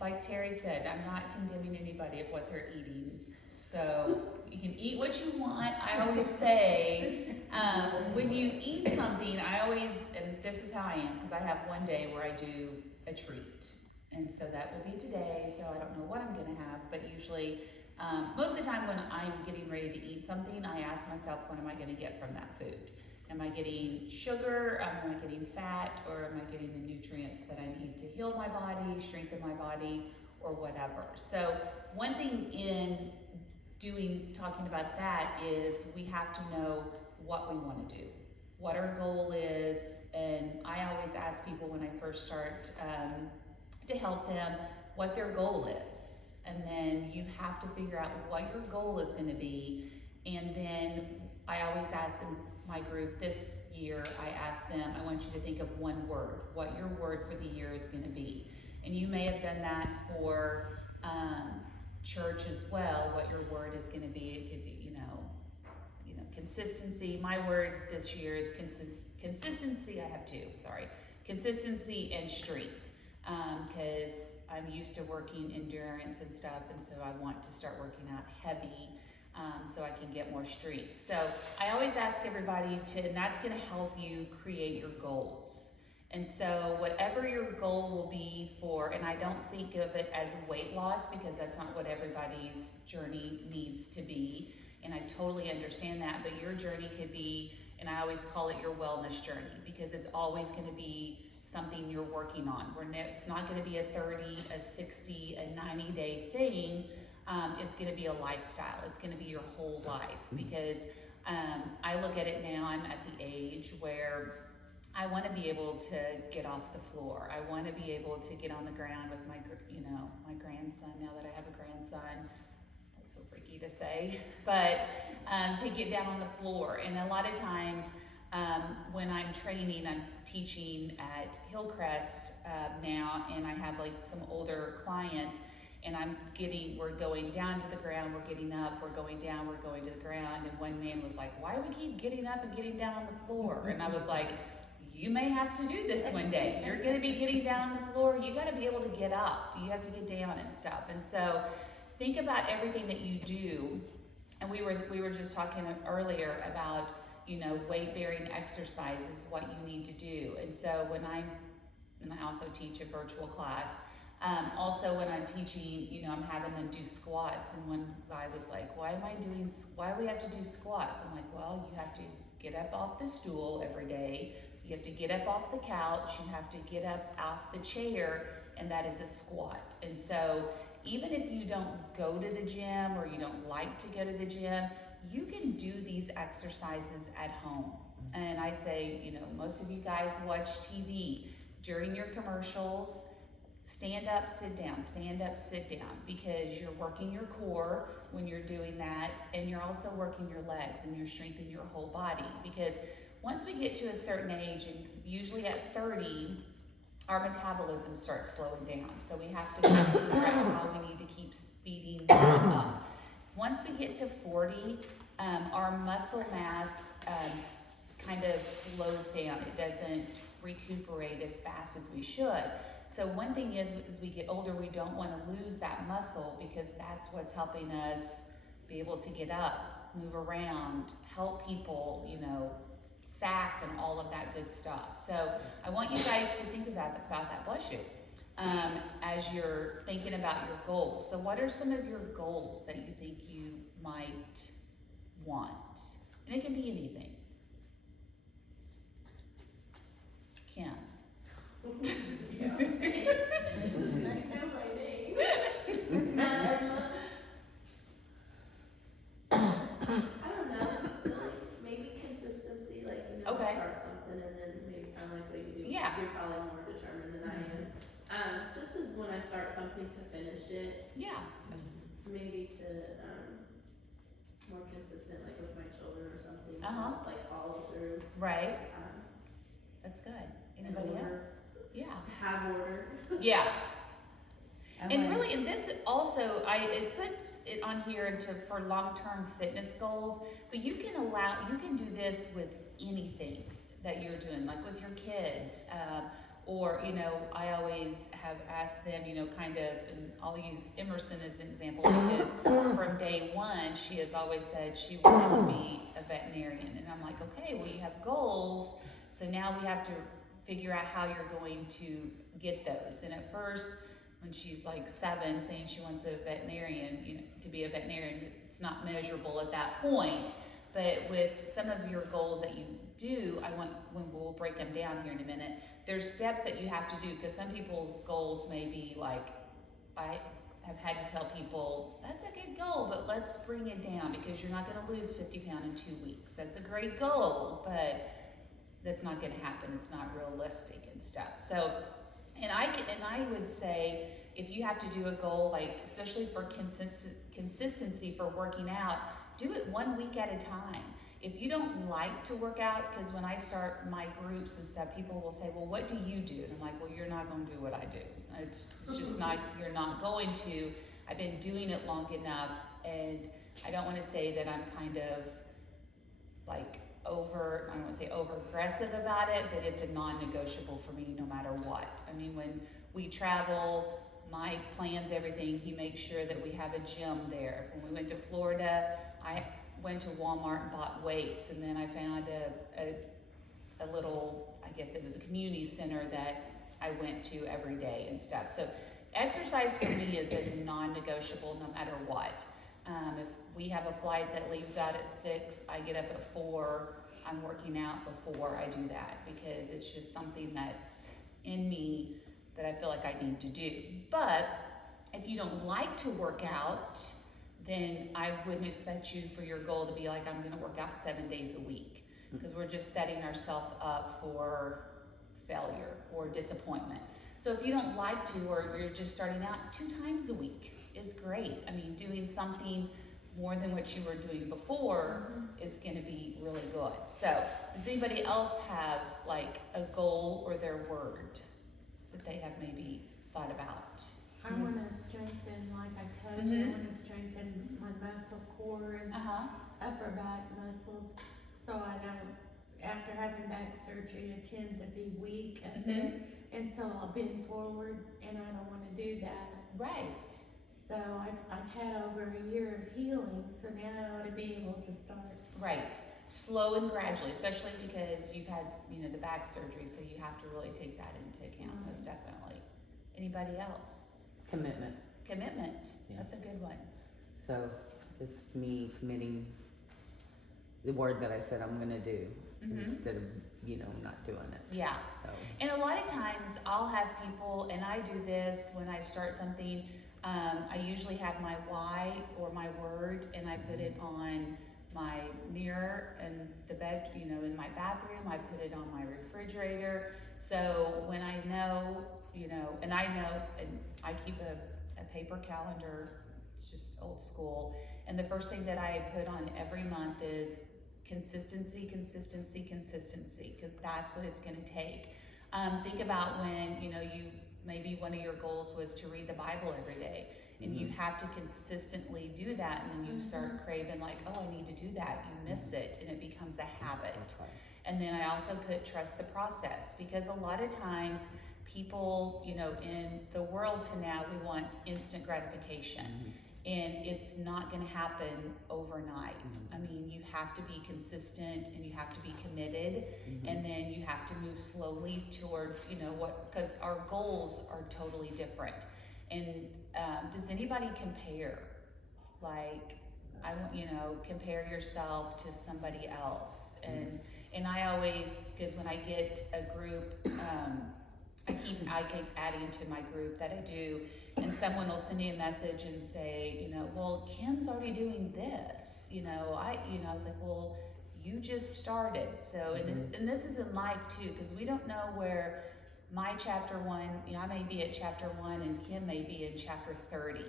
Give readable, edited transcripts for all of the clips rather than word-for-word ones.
like Terry said, I'm not condemning anybody of what they're eating. So you can eat what you want. I always say, when you eat something, I always, and this is how I am, because I have one day where I do a treat. And so that will be today, so I don't know what I'm gonna have, but usually, most of the time when I'm getting ready to eat something, I ask myself, what am I gonna get from that food? Am I getting sugar, am I getting fat, or am I getting the nutrients that I need to heal my body, strengthen my body, or whatever? So one thing in talking about that is we have to know what we want to do, what our goal is, and I always ask people when I first start to help them what their goal is, and then you have to figure out what your goal is going to be, and then I always ask them, my group this year, I asked them, I want you to think of one word, what your word for the year is going to be. And you may have done that for church as well, what your word is going to be. It could be, consistency. My word this year is consistency. I have two, sorry. Consistency and strength, because I'm used to working endurance and stuff, and so I want to start working out heavy so I can get more strength. So I always ask everybody and that's going to help you create your goals. And so whatever your goal will be for, and I don't think of it as weight loss because that's not what everybody's journey needs to be. And I totally understand that, but your journey could be, and I always call it your wellness journey, because it's always going to be something you're working on. It's not going to be a 30, a 60, a 90-day thing. It's going to be a lifestyle. It's going to be your whole life, because I look at it now, I'm at the age where I want to be able to get off the floor. I want to be able to get on the ground with my grandson, now that I have a grandson. That's so freaky to say, but to get down on the floor. And a lot of times when I'm training, I'm teaching at Hillcrest now, and I have like some older clients, and we're going down to the ground, we're getting up, we're going down, we're going to the ground. And one man was like, why do we keep getting up and getting down on the floor? And I was like, you may have to do this one day. You're gonna be getting down on the floor, you gotta be able to get up, you have to get down and stuff. And so think about everything that you do. And we were just talking earlier about, weight-bearing exercises, what you need to do. And so and I also teach a virtual class. Also when I'm teaching, I'm having them do squats, and one guy was like, why do we have to do squats? I'm like, well, you have to get up off the stool every day, you have to get up off the couch, you have to get up off the chair, and that is a squat. And so even if you don't go to the gym or you don't like to go to the gym, you can do these exercises at home. And I say, most of you guys watch TV. During your commercials, stand up, sit down, stand up, sit down, because you're working your core when you're doing that, and you're also working your legs, and you're strengthening your whole body. Because once we get to a certain age, and usually at 30, our metabolism starts slowing down. So we have to figure out how we need to keep speeding that up. Once we get to 40, our muscle mass kind of slows down. It doesn't recuperate as fast as we should. So one thing is, as we get older, we don't want to lose that muscle, because that's what's helping us be able to get up, move around, help people, sack and all of that good stuff. So I want you guys to think about that, bless you, as you're thinking about your goals. So what are some of your goals that you think you might want? And it can be anything. Kim. Yeah. I know my name. I don't know. Maybe consistency, Okay. start something and then maybe kind of like what you do. Yeah. You're probably more determined than I am. Just as when I start something to finish it. Yeah. Maybe to more consistent, like with my children or something. Like follow through. Right. That's good. Anybody else? Yeah. To have order. Yeah. And really, and this also, it puts it on here for long-term fitness goals, but you can do this with anything that you're doing, like with your kids, Or, you know, I always have asked them, you know, kind of, and I'll use Emerson as an example because from day one, she has always said she wanted to be a veterinarian. And I'm like, okay, well, you have goals. So now we have to figure out how you're going to get those. And at first, when she's like 7, saying she wants a veterinarian, you know, to be a veterinarian, it's not measurable at that point. But with some of your goals that you do, when we'll break them down here in a minute, there's steps that you have to do, because some people's goals may be like, I have had to tell people, that's a good goal, but let's bring it down because you're not gonna lose 50 pounds in 2 weeks. That's a great goal, but that's not gonna happen. It's not realistic and stuff. So, and I would say, if you have to do a goal, like especially for consistency for working out, do it 1 week at a time. If you don't like to work out, because when I start my groups and stuff, people will say, well, what do you do? And I'm like, well, you're not going to do what I do. It's just not, you're not going to. I've been doing it long enough, and I don't want to say that I'm kind of like I don't want to say over aggressive about it, but it's a non-negotiable for me no matter what. I mean, when we travel, Mike plans everything. He makes sure that we have a gym there. When we went to Florida, I went to Walmart and bought weights, and then I found a little, I guess it was a community center that I went to every day and stuff. So exercise for me is a non-negotiable no matter what. If we have a flight that leaves out at 6, I get up at 4, I'm working out before I do that, because it's just something that's in me that I feel like I need to do. But if you don't like to work out, then I wouldn't expect you for your goal to be like, I'm gonna work out 7 days a week, because we're just setting ourselves up for failure or disappointment. So if you don't like to, or you're just starting out, 2 times a week is great. I mean, doing something more than what you were doing before is gonna be really good. So does anybody else have like a goal or their word that they have maybe thought about? I want to strengthen, like I told you, I want to strengthen my muscle core and upper back muscles, so I don't, after having back surgery, I tend to be weak up there, and so I'll bend forward, and I don't want to do that. Right. So I've had over a year of healing, so now I ought to be able to start. Right. Slow and gradually, especially because you've had, you know, the back surgery, so you have to really take that into account, most definitely. Anybody else? Commitment. Commitment. Yes. That's a good one. So it's me committing the word that I said I'm gonna do instead of, you know, not doing it. Yeah. So. And a lot of times I'll have people, and I do this when I start something, I usually have my why or my word, and I put it on my mirror in the bed, you know, in my bathroom. I put it on my refrigerator. So when I know, you know, and I know, and I keep a paper calendar, it's just old school. And the first thing that I put on every month is consistency, consistency, consistency, because that's what it's gonna take. Think about when, you know, maybe one of your goals was to read the Bible every day, and you have to consistently do that, and then you start craving like, oh, I need to do that. You miss it, and it becomes a habit. And then I also put trust the process, because a lot of times people, you know, in the world to now, we want instant gratification. And it's not going to happen overnight. I mean, you have to be consistent, and you have to be committed, and then you have to move slowly towards, you know, because our goals are totally different. And does anybody compare? Like, I want, you know, compare yourself to somebody else. And I always, because when I get a group, I keep adding to my group that I do, and someone will send me a message and say, you know, well, Kim's already doing this. You know, I was like, well, you just started. So, and this is in life too, because we don't know where my chapter 1, you know, I may be at chapter 1 and Kim may be in chapter 30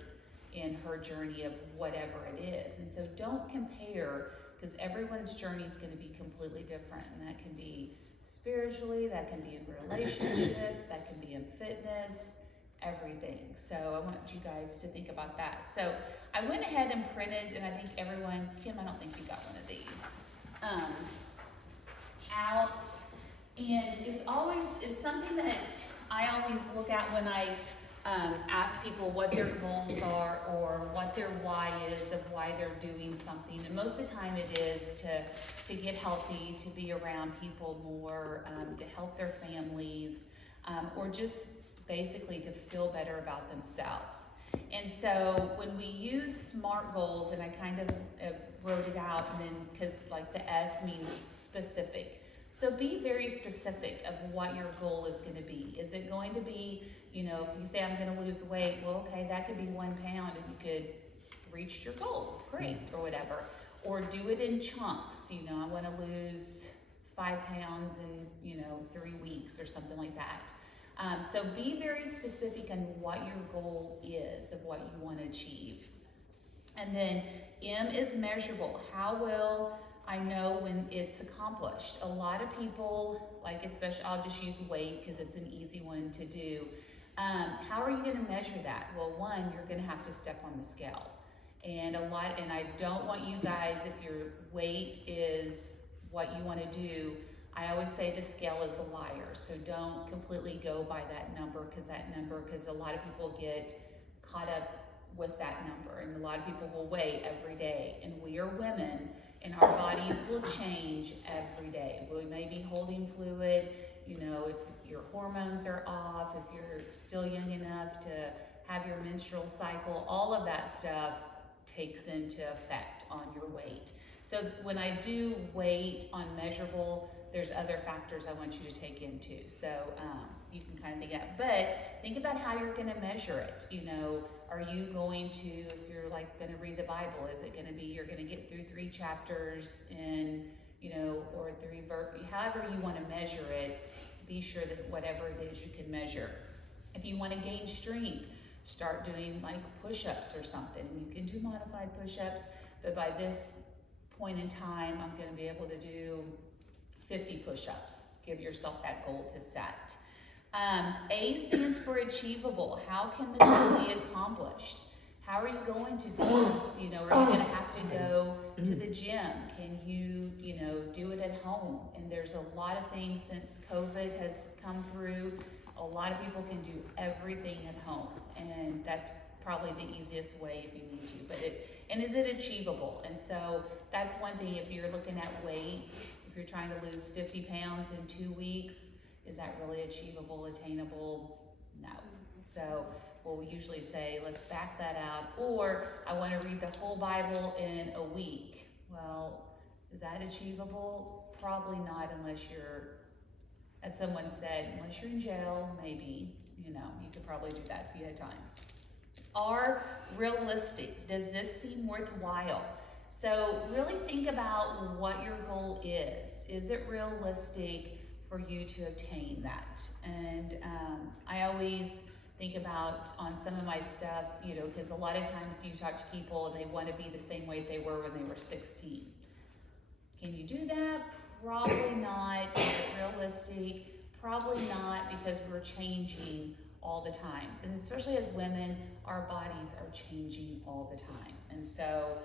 in her journey of whatever it is. And so don't compare, because everyone's journey is going to be completely different, and that can be spiritually, that can be in relationships, that can be in fitness, everything. So I want you guys to think about that. So I went ahead and printed, and I think everyone, Kim, I don't think you got one of these, out And it's something that I always look at when I ask people what their goals are or what their why is of why they're doing something. And most of the time it is to get healthy, to be around people more, to help their families, or just basically to feel better about themselves. And so when we use SMART goals, and I kind of wrote it out, and then because like the S means specific. So be very specific of what your goal is going to be. Is it going to be, you know, if you say I'm going to lose weight, well, okay, that could be 1 pound and you could reach your goal, great, or whatever. Or do it in chunks, you know, I want to lose 5 pounds in, you know, 3 weeks or something like that. So be very specific on what your goal is of what you want to achieve. And then M is measurable. How will I know when it's accomplished? A lot of people, like especially, I'll just use weight because it's an easy one to do. How are you going to measure that? Well, one, you're going to have to step on the scale. And I don't want you guys, if your weight is what you want to do, I always say the scale is a liar. So don't completely go by that number, because a lot of people get caught up with that number, and a lot of people will weigh every day, and we are women and our bodies will change every day. We may be holding fluid, you know, if your hormones are off, if you're still young enough to have your menstrual cycle, all of that stuff takes into effect on your weight. So when I do weight on measurable, there's other factors I want you to take into. So you can kind of think that, but think about how you're going to measure it. You know, are you going to, if you're like going to read the Bible, is it going to be you're going to get through 3 chapters in, you know, or 3 verses, however you want to measure it, be sure that whatever it is you can measure. If you want to gain strength, start doing like push-ups or something. And you can do modified push-ups, but by this point in time, I'm going to be able to do 50 push-ups. Give yourself that goal to set. A stands for achievable. How can the goal be accomplished? How are you going to do this? You know, are you going to have to go to the gym? Can you, you know, do it at home? And there's a lot of things since COVID has come through. A lot of people can do everything at home, and that's probably the easiest way if you need to. And is it achievable? And so that's one thing. If you're looking at weight, if you're trying to lose 50 pounds in 2 weeks, is that really achievable, attainable? No. So we'll usually say, let's back that out. Or I want to read the whole Bible in a week. Well, is that achievable? Probably not, unless you're, as someone said, unless you're in jail, maybe, you know, you could probably do that if you had time. Are realistic? Does this seem worthwhile? So really think about what your goal is. Is it realistic for you to obtain that? And I always think about on some of my stuff, you know, because a lot of times you talk to people and they want to be the same weight they were when they were 16. Can you do that? Probably not. Is it realistic? Probably not, because we're changing all the times. And especially as women, our bodies are changing all the time. And so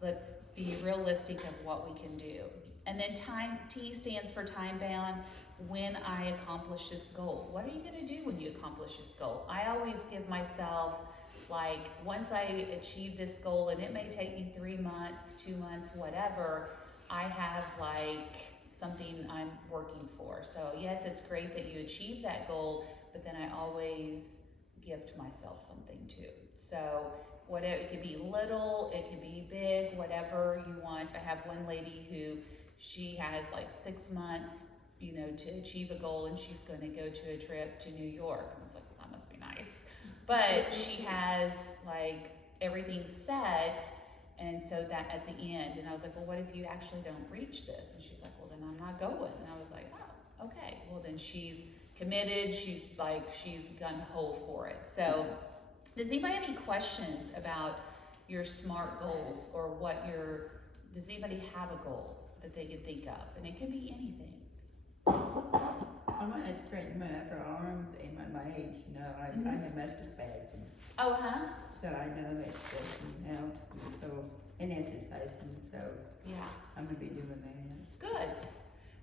let's be realistic of what we can do. And then time, T stands for time bound. When I accomplish this goal, what are you going to do when you accomplish this goal? I always give myself, like, once I achieve this goal, and it may take me 3 months, 2 months, whatever, I have like something I'm working for. So yes, it's great that you achieve that goal, but then I always gift myself something too. So whatever, it could be little, it could be big, whatever you want. I have one lady who, she has like 6 months, you know, to achieve a goal, and she's going to go to a trip to New York. I was like, well, that must be nice. But she has like everything set, and so that at the end, and I was like, well, what if you actually don't reach this? And she's like, well, then I'm not going. And I was like, oh, okay. Well, then she's committed. She's gung-ho for it. So does anybody have any questions about your SMART goals, or does anybody have a goal that they can think of? And it can be anything. I want to straighten my upper arms and my legs, you know, I have muscle spasms. Oh, huh? So I know that can help, so, and exercising, so Yeah. I'm gonna be doing that. Good.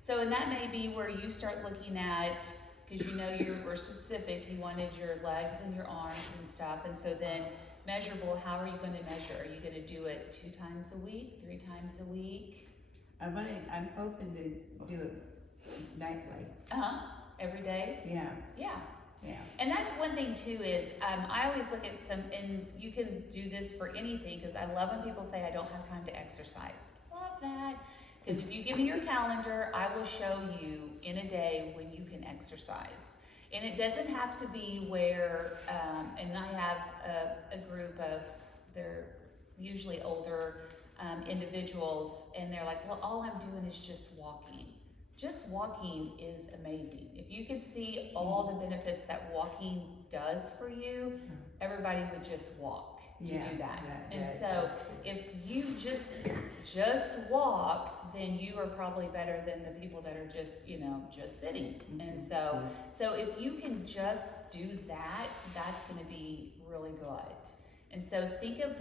So, and that may be where you start looking at, because you know you were specific, you wanted your legs and your arms and stuff, and so then measurable, how are you gonna measure? Are you gonna do it 2 times a week, 3 times a week? I'm hoping to do it nightly. Every day? Yeah, Yeah. yeah. And that's one thing too is, I always look at some, and you can do this for anything, because I love when people say, I don't have time to exercise. Love that. Because if you give me your calendar, I will show you in a day when you can exercise. And it doesn't have to be where, and I have a group of, they're usually older individuals, and they're like, well, all I'm doing is just walking. Just walking is amazing. If you could see all the benefits that walking does for you, everybody would just walk to do that. And so if you just walk, then you are probably better than the people that are just, just sitting. And so if you can just do that, that's gonna be really good. And so think of,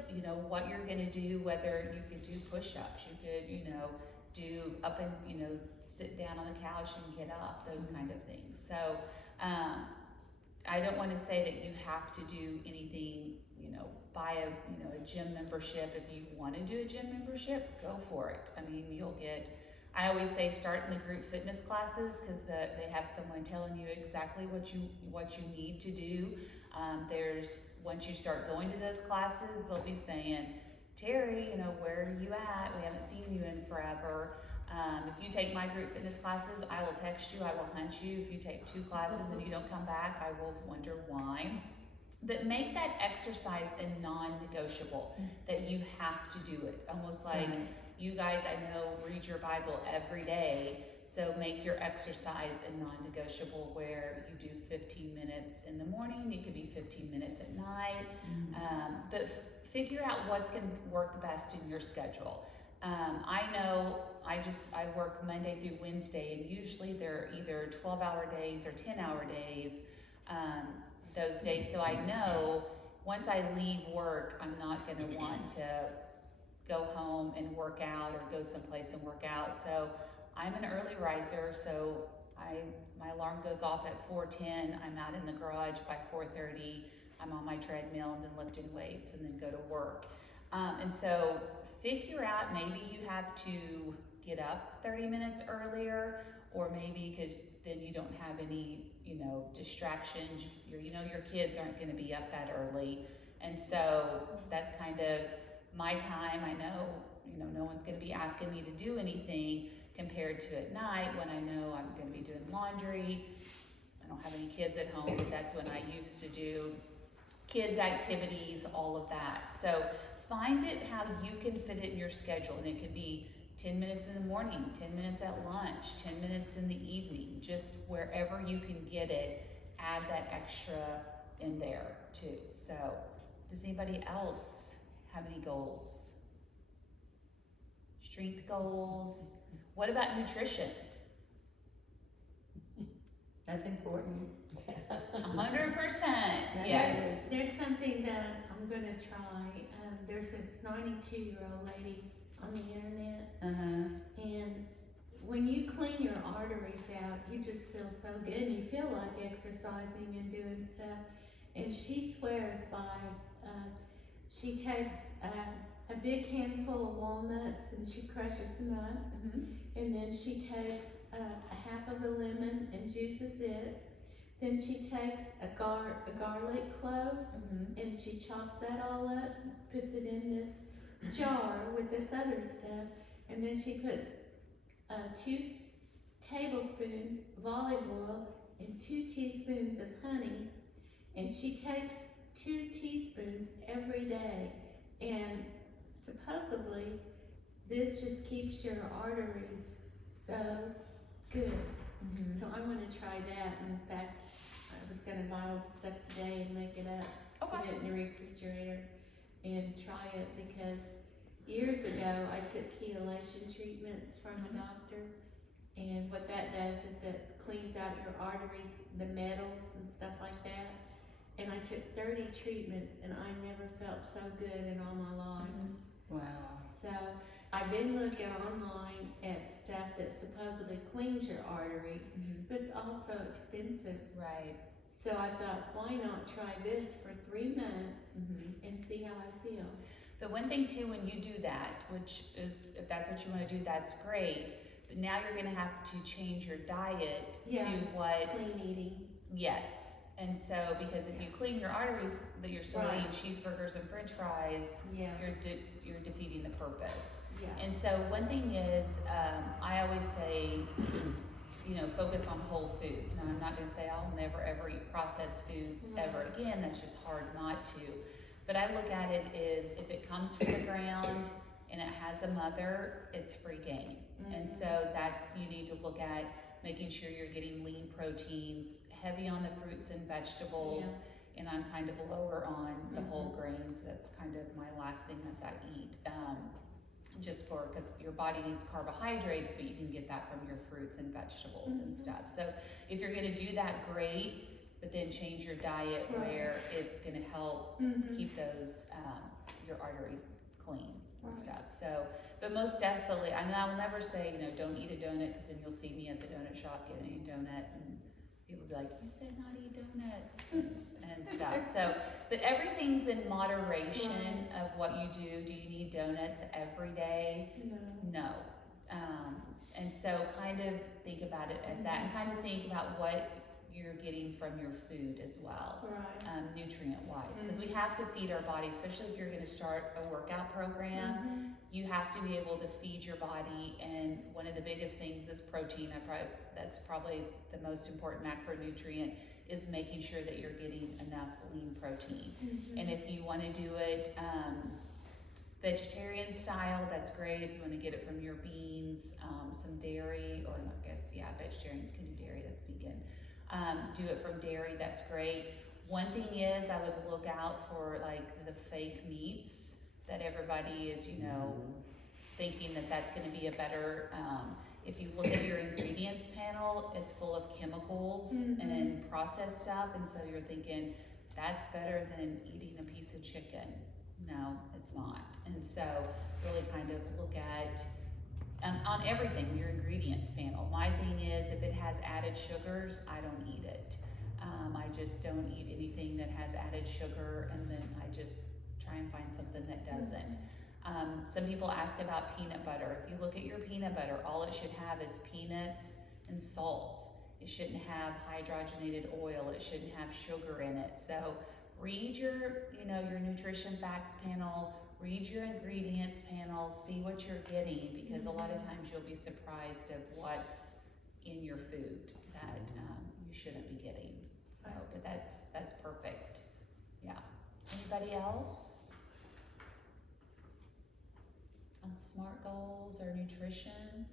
what you're gonna do, whether you could do push-ups, you could, do up and, sit down on the couch and get up, those kind of things. So, I don't wanna say that you have to do anything, buy a gym membership. If you wanna do a gym membership, go for it. I mean, I always say start in the group fitness classes, cause they have someone telling you exactly what you need to do. Once you start going to those classes, they'll be saying, Terry, where are you at? We haven't seen you in forever. If you take my group fitness classes, I will text you, I will hunt you. If you take 2 classes and you don't come back, I will wonder why. But make that exercise a non-negotiable, that you have to do it. Almost like you guys, I know, read your Bible every day, so make your exercise a non-negotiable, where you do 15 minutes in the morning, it could be 15 minutes at night, but figure out what's gonna work best in your schedule. I know I work Monday through Wednesday, and usually they're either 12-hour days or 10-hour days, those days. So I know once I leave work, I'm not gonna want to go home and work out or go someplace and work out. So I'm an early riser, so my alarm goes off at 4:10. I'm out in the garage by 4:30. I'm on my treadmill and then lifting weights and then go to work. And so figure out, maybe you have to get up 30 minutes earlier, or maybe because then you don't have any, distractions. Your kids aren't going to be up that early. And so that's kind of my time. I know, no one's going to be asking me to do anything compared to at night, when I know I'm going to be doing laundry. I don't have any kids at home, but that's when I used to do kids activities, all of that. So find it how you can fit it in your schedule, and it could be 10 minutes in the morning, 10 minutes at lunch, 10 minutes in the evening, just wherever you can get it, add that extra in there too. So does anybody else have any goals? Strength goals? What about nutrition? That's important. 100%, yes. There's something that I'm gonna try. There's this 92-year-old lady on the internet, and when you clean your arteries out, you just feel so good. You feel like exercising and doing stuff. And she swears by, she takes a big handful of walnuts and she crushes them up, and then she takes a half of a lemon and juices it. Then she takes a garlic clove, and she chops that all up, puts it in this jar with this other stuff, and then she puts 2 tablespoons of olive oil and 2 teaspoons of honey, and she takes 2 teaspoons every day, and supposedly this just keeps your arteries so good. So I'm gonna try that. In fact, I was gonna buy all the stuff today and make it up, put it in the refrigerator and try it, because years ago I took chelation treatments from a doctor, and what that does is it cleans out your arteries, the metals and stuff like that. And I took 30 treatments and I never felt so good in all my life. Wow. So I've been looking online at stuff that supposedly cleans your arteries, but it's also expensive. Right. So I thought, why not try this for 3 months and see how I feel? The one thing too, when you do that, which is, if that's what you wanna do, that's great, but now you're gonna have to change your diet Yeah. to what, Clean eating. yes. And so, because if you clean your arteries, but you're still Right. eating cheeseburgers and french fries, Yeah. you're defeating the purpose. Yeah. And so one thing is, I always say, you know, focus on whole foods. Now, I'm not gonna say I'll never ever eat processed foods ever again, that's just hard not to. But I look at it as if it comes from the ground and it has a mother, it's free game. And so that's, you need to look at making sure you're getting lean proteins, heavy on the fruits and vegetables, and I'm kind of lower on the whole grains. That's kind of my last thing as I eat. Just for, because your body needs carbohydrates, but you can get that from your fruits and vegetables and stuff. So if you're gonna do that, great, but then change your diet where it's gonna help keep those, your arteries clean and stuff. So, but most definitely, and I'll never say, you know, don't eat a donut, because then you'll see me at the donut shop getting a donut, and people be like, you said not eat donuts and stuff. So, but everything's in moderation of what you do. Do you need donuts every day? No. And so kind of think about it as that, and kind of think about what you're getting from your food as well, nutrient-wise, because we have to feed our body, especially if you're going to start a workout program. You have to be able to feed your body, and one of the biggest things is protein. That's probably the most important macronutrient, is making sure that you're getting enough lean protein. And if you want to do it vegetarian style, that's great. If you want to get it from your beans, some dairy, or I guess, vegetarians can do dairy, that's vegan. Do it from dairy, that's great. One thing is, I would look out for like the fake meats that everybody is, you know, thinking that that's going to be a better, if you look at your ingredients panel, it's full of chemicals and processed stuff, and so you're thinking, that's better than eating a piece of chicken. No, it's not. And so really kind of look at, on everything, your ingredients panel. My thing is, if it has added sugars, I don't eat it. I just don't eat anything that has added sugar, and then I just try and find something that doesn't. Some people ask about peanut butter. If you look at your peanut butter, all it should have is peanuts and salt. It shouldn't have hydrogenated oil. It shouldn't have sugar in it. So read your, you know, your nutrition facts panel, read your ingredients panel, see what you're getting, because a lot of times you'll be surprised of what's in your food that you shouldn't be getting. So, but that's perfect. Yeah. Anybody else on SMART goals or nutrition?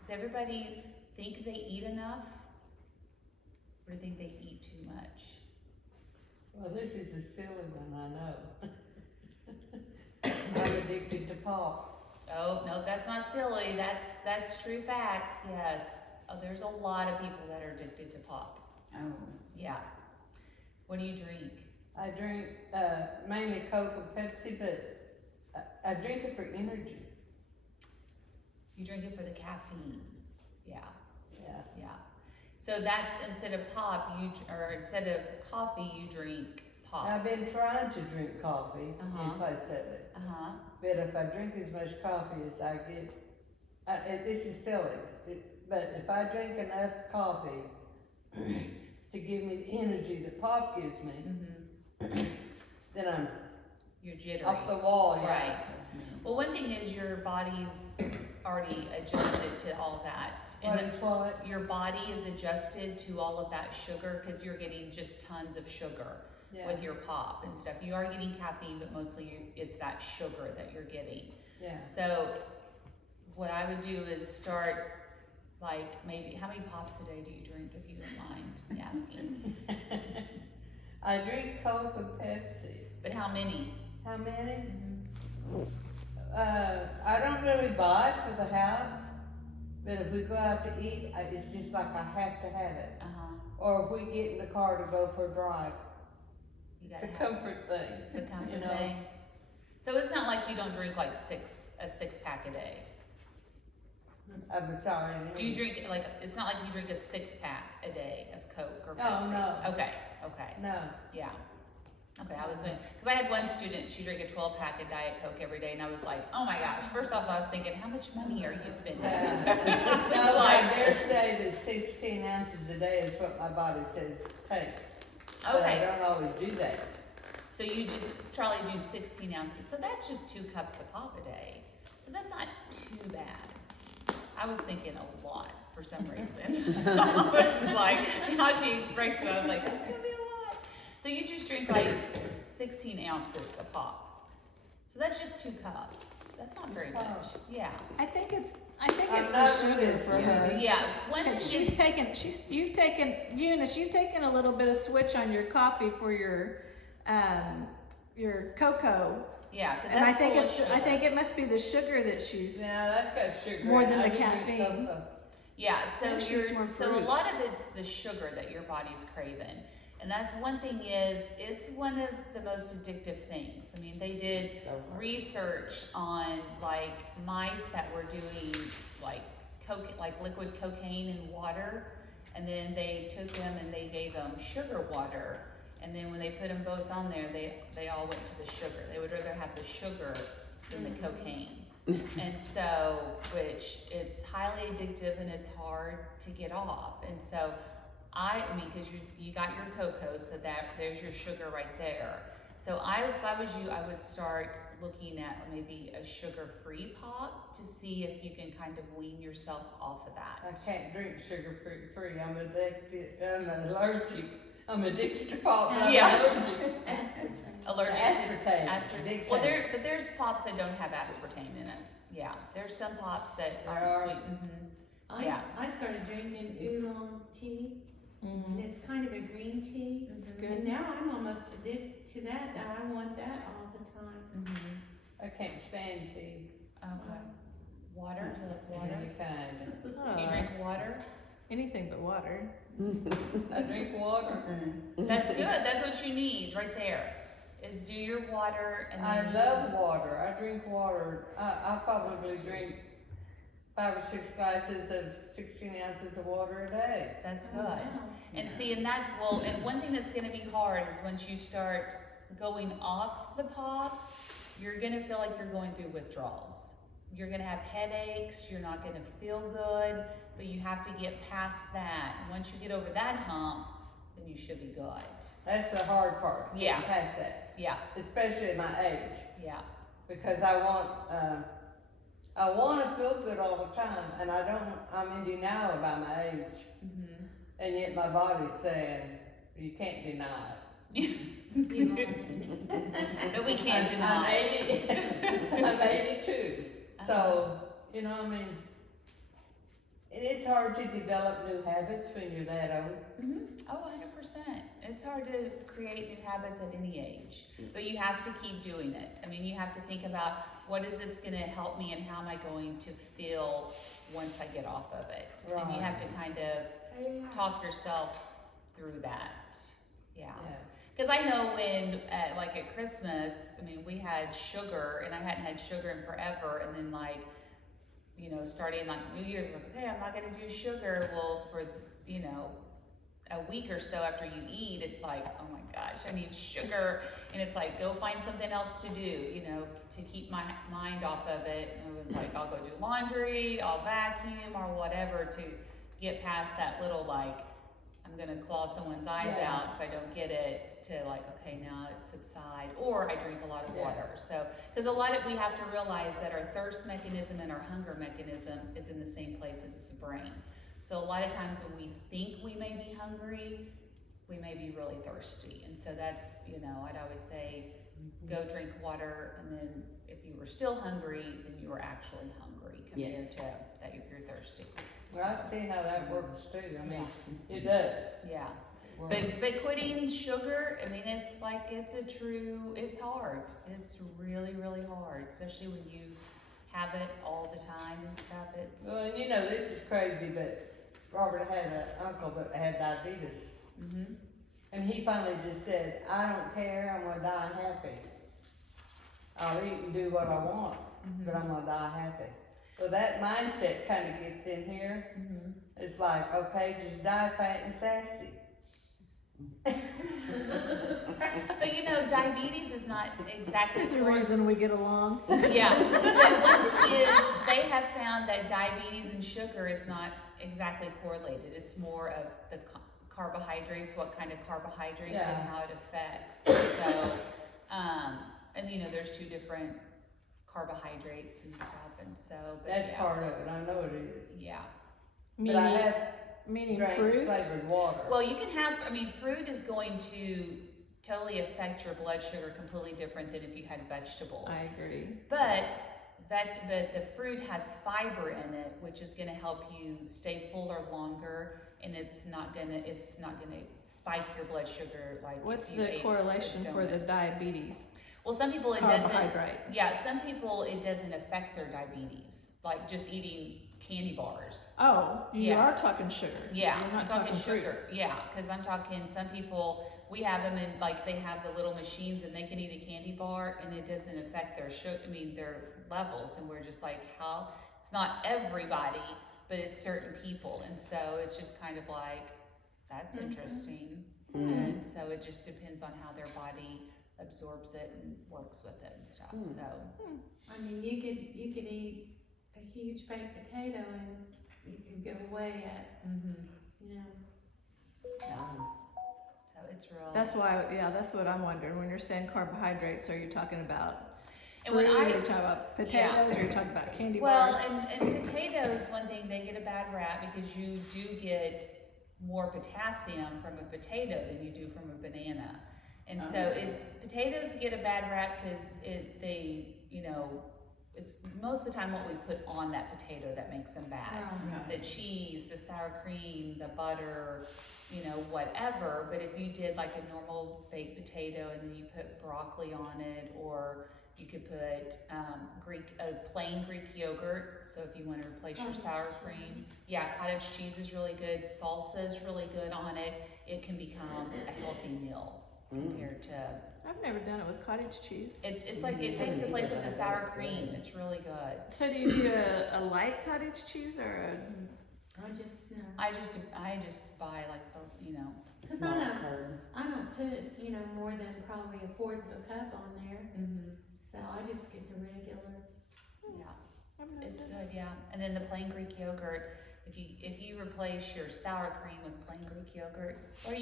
Does everybody think they eat enough, or do they think they eat too much? Well, this is a silly one, I know. I'm addicted to pop. Oh, no, that's not silly. That's true facts, yes. Oh, there's a lot of people that are addicted to pop. Oh. Yeah. What do you drink? I drink mainly Coke and Pepsi, but I drink it for energy. You drink it for the caffeine. Yeah, Yeah. yeah. So that's, instead of pop, or instead of coffee, you drink pop. I've been trying to drink coffee Uh-huh. in place of it, Uh-huh. but if I drink as much coffee as I get, this is silly, but if I drink enough coffee to give me the energy that pop gives me, then I'm You're jittery. off the wall. Yeah. Right. Well, one thing is your body's already adjusted to all that. What is what? Your body is adjusted to all of that sugar, because you're getting just tons of sugar Yeah. with your pop and stuff. You are getting caffeine, but mostly it's that sugar that you're getting. Yeah. So what I would do is start, like, maybe, how many pops a day do you drink, if you don't mind me asking? I drink Coke and Pepsi. But how many? How many? I don't really buy it for the house, but if we go out to eat, it's just like I have to have it. Uh-huh. Or if we get in the car to go for a drive, You it's a gotta have, comfort thing. it's a comfort you know? thing. So it's not like you don't drink like 6 a 6-pack a day? I'm sorry. Do you drink, like, it's not like you drink a 6-pack a day of Coke or Oh, Pepsi? no. Okay, No. yeah. Okay, I was doing, cause I had one student, she drank a 12-pack of Diet Coke every day, and I was like, oh my gosh, first off, I was thinking, how much money are you spending? I was No, like, I dare say that 16 ounces a day is what my body says take. But I okay, don't always do that. so you just try to do 16 ounces, so that's just 2 cups of pop a day. So that's not too bad. I was thinking a lot for some reason. I was like, how she expressed it, I was like, that's gonna be a lot. So you just drink like 16 ounces of pop. So that's just 2 cups. That's not very much. Yeah. I think it's I'm the not sugar really for sure. her. Yeah. One And thing you've taken a little bit of switch on your coffee for your cocoa. yeah, because And I that's think full of it's, sugar. I think it must be the sugar that she's, Yeah, that's got sugar. More in it. than I the do drink caffeine. cocoa. Yeah, so And she's more so a fruit. lot of it's the sugar that your body's craving. And that's one thing is, it's one of the most addictive things. I mean, they did So hard. research on like mice that were doing like liquid cocaine in water, and then they took them and they gave them sugar water, and then when they put them both on there, they all went to the sugar. They would rather have the sugar than the cocaine. And so, which it's highly addictive and it's hard to get off. And so I mean, cause you got your cocoa, so there's your sugar right there. So if I was you, I would start looking at maybe a sugar-free pop to see if you can kind of wean yourself off of I that. can't drink sugar free. I'm addicted. I'm allergic. I'm addicted to pop. But Yeah. I'm allergic. Allergic to Aspartame. aspartame. Well, but there's pops that don't have aspartame in it. Yeah, there's some pops that There aren't are. sweet. Yeah. I started drinking oolong tea, and it's kind of a green tea. it's Mhm. good. And now I'm almost addicted to that, and I want that all the time. I can't stand tea. Okay. Water? Do you like water? Any kind. You drink water? Anything but water. I drink water. That's good. That's what you need right there. Is do your water and I then love water. I drink water. I probably drink 5 or 6 glasses of 16 ounces of water a day. that's Oh, good. wow. And see, and and one thing that's gonna be hard is once you start going off the pop, you're gonna feel like you're going through withdrawals. You're gonna have headaches, you're not gonna feel good, but you have to get past that. And once you get over that hump, then you should be good. That's the hard part. is Yeah. getting past that, Yeah, especially at my age, yeah. because I want to feel good all the time, and I don't. I'm in denial about my age, and yet my body's saying you can't deny it. But we can't I'm deny. 80. I'm 82. So you know, I mean, it's hard to develop new habits when you're that old. Oh, 100%. It's hard to create new habits at any age, but you have to keep doing it. I mean, you have to think about what is this going to help me and how am I going to feel once I get off of it. And you have to kind of talk yourself through that. Yeah. Because I know when, like at Christmas, I mean, we had sugar and I hadn't had sugar in forever. And then like, you know, starting like New Year's, like, okay, I'm not going to do sugar. Well, for, you know, a week or so after you eat, it's like, oh my gosh, I need sugar. And it's like, go find something else to do, you know, to keep my mind off of it. And it was like, I'll go do laundry, I'll vacuum or whatever to get past that little like, I'm gonna claw someone's eyes Yeah. out if I don't get it, to like, okay, now it subside, or I drink a lot of Yeah. water. So, because we have to realize that our thirst mechanism and our hunger mechanism is in the same place as the brain. So a lot of times when we think we may be hungry, we may be really thirsty. And so that's, you know, I'd always say, go drink water, and then if you were still hungry, then you were actually hungry compared to that if you're thirsty. Well, I So, see how that works too. I mean, it does. yeah. Well, But quitting sugar, I mean, it's like, it's hard. It's really, really hard, especially when you have it all the time and stuff. well, and you know, this is crazy, but Robert had an uncle that had diabetes. And he finally just said, I don't care, I'm gonna die happy. I'll eat and do what I want. but I'm gonna die happy. So that mindset kind of gets in here. Mhm. It's like, okay, just die fat and sassy. But you know, diabetes is not exactly. There's a reason we get along. Yeah, but one thing is they have found that diabetes and sugar is not exactly correlated. It's more of the carbohydrates, what kind of carbohydrates Yeah. and how it affects. And so, and you know, there's 2 different carbohydrates and stuff, and so. But That's yeah. part of it, I know it is. Yeah. But I Meaning, have meaning drank fruit? flavored water. Well, you can have, I mean, fruit is going to totally affect your blood sugar completely different than if you had vegetables. I agree. But the fruit has fiber in it, which is gonna help you stay fuller longer, and it's not gonna spike your blood sugar like. What's if you the ate a correlation for the donut. diabetes? Well, some people it doesn't. Carbohydrate. Yeah, some people it doesn't affect their diabetes, like just eating candy bars. Oh, you Yeah. are talking sugar. Yeah, You're I'm not talking fruit. sugar. Yeah, because I'm talking some people, we have them in, like, they have the little machines and they can eat a candy bar and it doesn't affect their sugar, their levels. And we're just like, how? It's not everybody, but it's certain people. And so it's just kind of like, that's interesting. And so it just depends on how their body absorbs it and works with it and stuff. So, I mean, you could eat a huge baked potato and you could go away at, you know. so it's real. That's why, yeah, that's what I'm wondering. When you're saying carbohydrates, are you talking about And fruit, when or are you talking about potatoes, or are you talking about candy Well, bars? and potatoes, one thing, they get a bad rap because you do get more potassium from a potato than you do from a banana. And so potatoes get a bad rap because it's most of the time what we put on that potato that makes them bad. The cheese, the sour cream, the butter, whatever. But if you did like a normal baked potato and then you put broccoli on it, or you could put plain Greek yogurt. So if you want to replace your sour cream, cottage cheese is really good. Salsa is really good on it. It can become a healthy meal compared to. I've never done it with cottage cheese. It's like it takes the place of the sour cream. It's really good. So do you do a light cottage cheese or a? I just buy like the Cause I don't put, more than probably a fourth of a cup on there. So I just get the regular. Yeah, it's good. Yeah, and then the plain Greek yogurt. If you replace your sour cream with plain Greek yogurt, what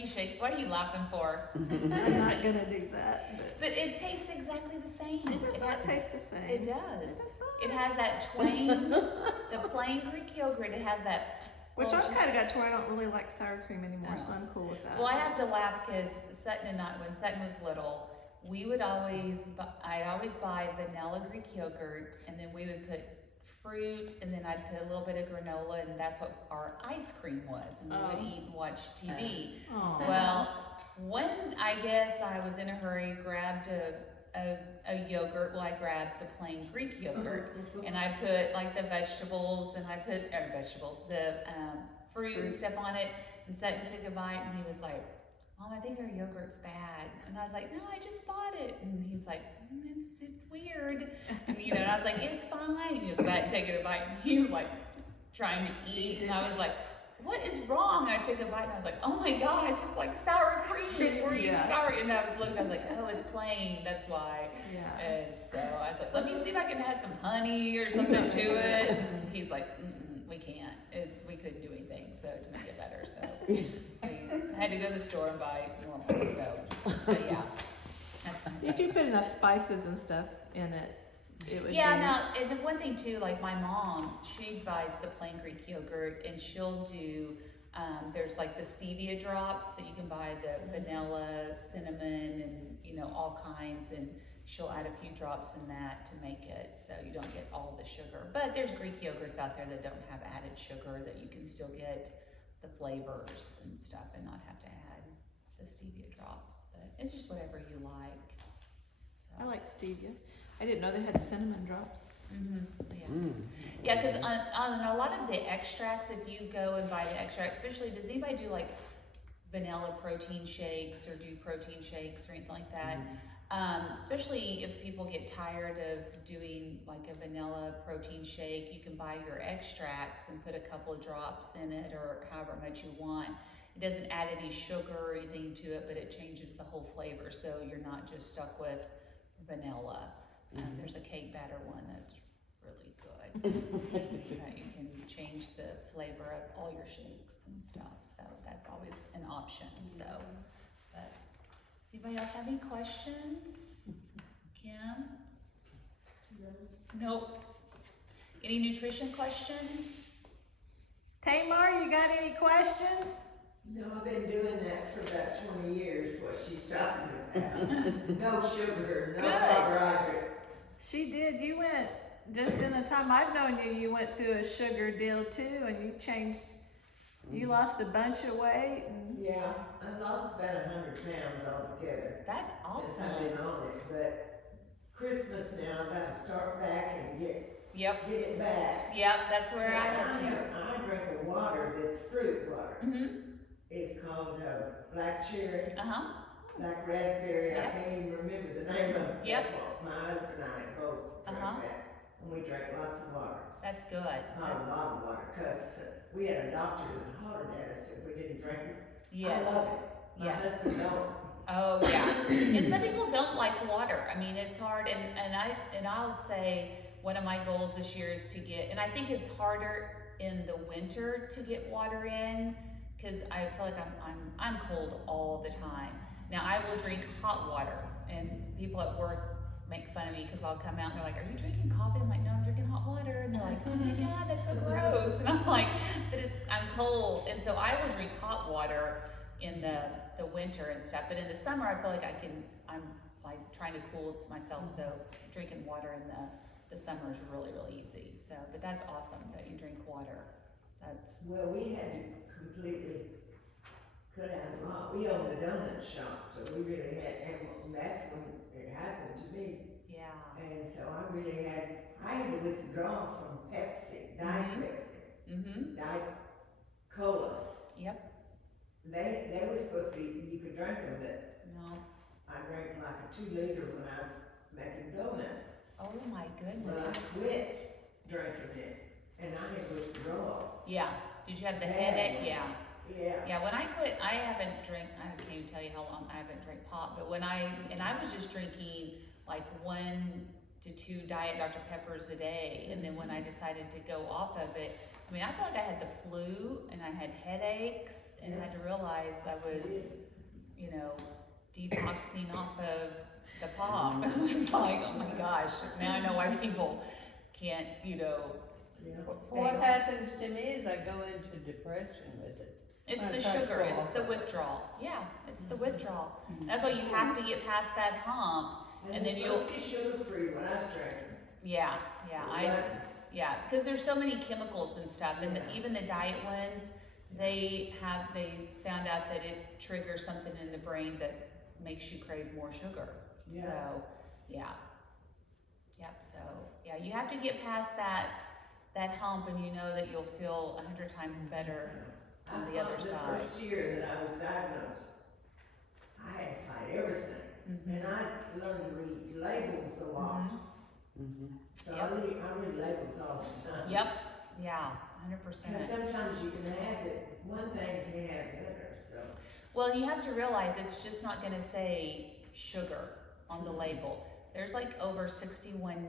are you laughing for? I'm not gonna do that. But it tastes exactly the same. It does not taste the same. It does. It has that twang. The plain Greek yogurt. It has that. Which I've kind of got to where I don't really like sour cream anymore, so I'm cool with that. Well, I have to laugh because Sutton and I, when Sutton was little, I'd always buy vanilla Greek yogurt, and then we would put fruit, and then I'd put a little bit of granola, and that's what our ice cream was, and we would eat and watch TV. Well, when I guess I was in a hurry, grabbed a yogurt. Well, I grabbed the plain Greek yogurt, and I put like the vegetables, and I put the fruit and stuff on it, and Sutton took a bite, and he was like, Mom, I think our yogurt's bad. And I was like, no, I just bought it. And he's like, it's weird. And, and I was like, it's fine. So I had taken a bite, and he's like trying to eat, and I was like, what is wrong? I took a bite, and I was like, oh my gosh, it's like sour cream. We're eating sour. And I was like, oh, it's plain. That's why. Yeah. And so I was like, let me see if I can add some honey or something to it. And he's like, we can't. We couldn't do anything to make it better. So I had to go to the store and buy normal. So, but yeah. If you put enough spices and stuff in it, it would Now, and the one thing too, like my mom, she buys the plain Greek yogurt, and she'll do, there's like the stevia drops that you can buy, the vanilla, cinnamon, and all kinds, and she'll add a few drops in that to make it so you don't get all the sugar. But there's Greek yogurts out there that don't have added sugar, that you can still get the flavors and stuff and not have to add the stevia drops. But it's just whatever you like. So. I like stevia. I didn't know they had cinnamon drops. Yeah, because on a lot of the extracts, if you go and buy the extract, especially, does anybody do like vanilla protein shakes or do protein shakes or anything like that? Especially if people get tired of doing like a vanilla protein shake, you can buy your extracts and put a couple of drops in it or however much you want. It doesn't add any sugar or anything to it, but it changes the whole flavor, so you're not just stuck with vanilla. There's a cake batter one that's really good. That you can change the flavor of all your shakes and stuff, so that's always an option. So, but anybody else have any questions? Kim? Nope. Any nutrition questions? Tamar, you got any questions? No, I've been doing that for about 20 years, what she's talking about. No sugar, no Good. carbohydrate. She did. You went, just in the time I've known you, you went through a sugar deal too, and you changed, you lost a bunch of weight. And Yeah, I've lost about 100 pounds altogether. That's Since I've awesome. been on it, but Christmas now, I've got to start back and get Yep, it back. yep, that's where I am And too. I drink a water that's fruit water. Mm-hmm, It's called black cherry, uh-huh, black raspberry, Yeah. I can't even remember the name of it. Yep. That's what my husband and I both drank Uh-huh. that. And we drank lots of water. that's good. Not a lot of water, cause we had a doctor that hollered at us if we didn't drink it. Yes, I love it. My yes. husband don't. Oh, yeah, and some people don't like water, I mean, it's hard, and I'll say, one of my goals this year is to get, and I think it's harder in the winter to get water in, cause I feel like I'm cold all the time. Now, I will drink hot water, and people at work make fun of me, cause I'll come out and they're like, are you drinking coffee? I'm like, no, I'm drinking hot water, and they're like, oh my God, that's so gross, and I'm like, but I'm cold, and so I will drink hot water in the winter and stuff, but in the summer, I feel like I'm like trying to cool myself, so drinking water in the summer is really, really easy, so, but that's awesome that you drink water, that's, Well, we had to completely cut out a lot. We owned a donut shop, so we really had, and that's when it happened to me. yeah, And so I had to withdraw from Pepsi, Diet Mhm. Pepsi, mm-hmm, Diet Colas. yep, They were supposed to be, you could drink them, but no, I drank like a 2 liter when I was making donuts. oh my But I goodness, quit drinking it, and I had withdrawals. yeah, did you have the Bad headache? ones. Yeah. Yeah. Yeah, when I quit, I can't even tell you how long I haven't drank pop, but I was just drinking like 1 to 2 Diet Dr. Peppers a day, and then when I decided to go off of it, I mean, I felt like I had the flu, and I had headaches, and I had to realize I was, you know, detoxing off of the pop. I was like, oh my gosh, now I know why people can't, you know, Yeah. stay What on. happens to me is I go into depression with it. It's I the try to sugar, pull it's off the of it. withdrawal. Yeah, it's the withdrawal. That's why you have to get past that hump. And then it's you'll- supposed to be sugar-free when I was drinking. Yeah, yeah, because there's so many chemicals and stuff, and Yeah. even the diet ones, they found out that it triggers something in the brain that makes you crave more sugar. Yeah. So, yeah. Yep, so, yeah, you have to get past that hump, and you know that you'll feel 100 times better on the other The side. first year that I was diagnosed, I had to fight everything. Mhm. And I learned to read labels a lot. Mhm. So Yep. I read labels all the time. Yep, yeah, Because 100%. sometimes you can have it, one thing can have better, so. Well, you have to realize it's just not gonna say sugar on the label. There's like over 61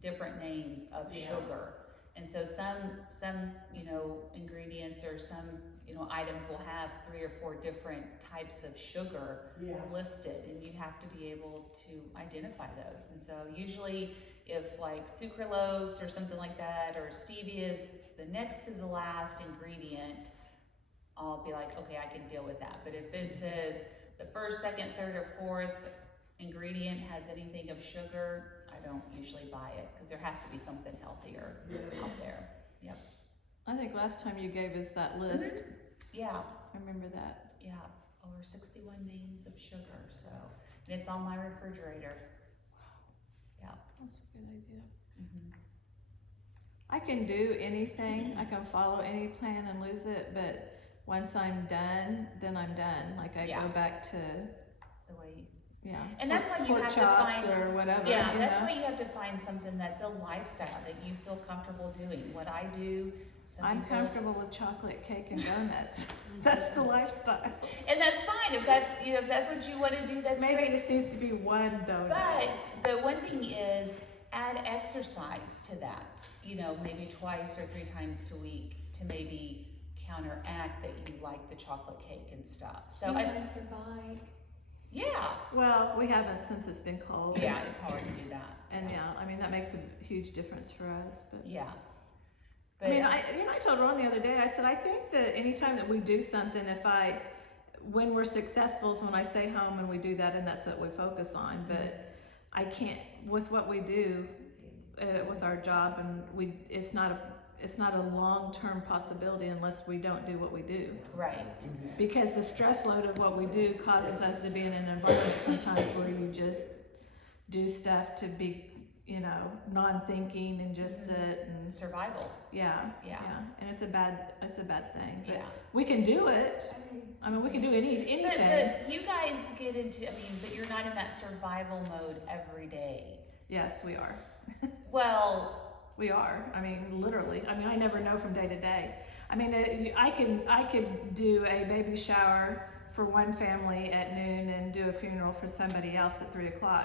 different names of Yeah. sugar. And so some, you know, ingredients or some, you know, items will have 3 or 4 different types of sugar Yeah. listed, and you have to be able to identify those. And so usually if like sucralose or something like that, or stevia is the next to the last ingredient, I'll be like, okay, I can deal with that. But if it says the first, second, third, or fourth ingredient has anything of sugar, I don't usually buy it, because there has to be something healthier out there. Yep. I think last time you gave us that list, Yeah, I remember that. yeah, over 61 names of sugar, so, and it's on my refrigerator. That's a good idea. Mhm. I can do anything, I can follow any plan and lose it, but once I'm done, then I'm done. Like I Yeah. go back to, The way, Yeah. And that's why you Pork have to chops find- or whatever. Yeah, you that's know? why you have to find something that's a lifestyle that you feel comfortable doing. What I do, some I'm people, comfortable with chocolate cake and donuts. That's the lifestyle. and that's fine if that's if that's what you want to do. That's Maybe great. this needs to be one donut. But the one thing is add exercise to that. You know, maybe twice or 3 times a week to maybe counteract that you like the chocolate cake and stuff. So She I, rides her bike. yeah, Well, we haven't since it's been cold. yeah, it's hard to do that. And yeah, I mean, that makes a huge difference for us, but. Yeah. I mean, I told Ron the other day, I said, I think that anytime that we do something, when we're successful is when I stay home and we do that and that's what we focus on, but I can't, with what we do, with our job and it's not a long-term possibility unless we don't do what we do. Right. Because the stress load of what we do causes us to be in an environment sometimes where you just do stuff to be, non-thinking and just sit and Survival. yeah. And it's a bad thing. But Yeah. we can do it. I mean, we can do anything. But you guys get into, but you're not in that survival mode every day. Yes, we are. Well, We are. I mean, literally. I mean, I never know from day to day. I mean, I could do a baby shower for one family at noon and do a funeral for somebody else at 3:00.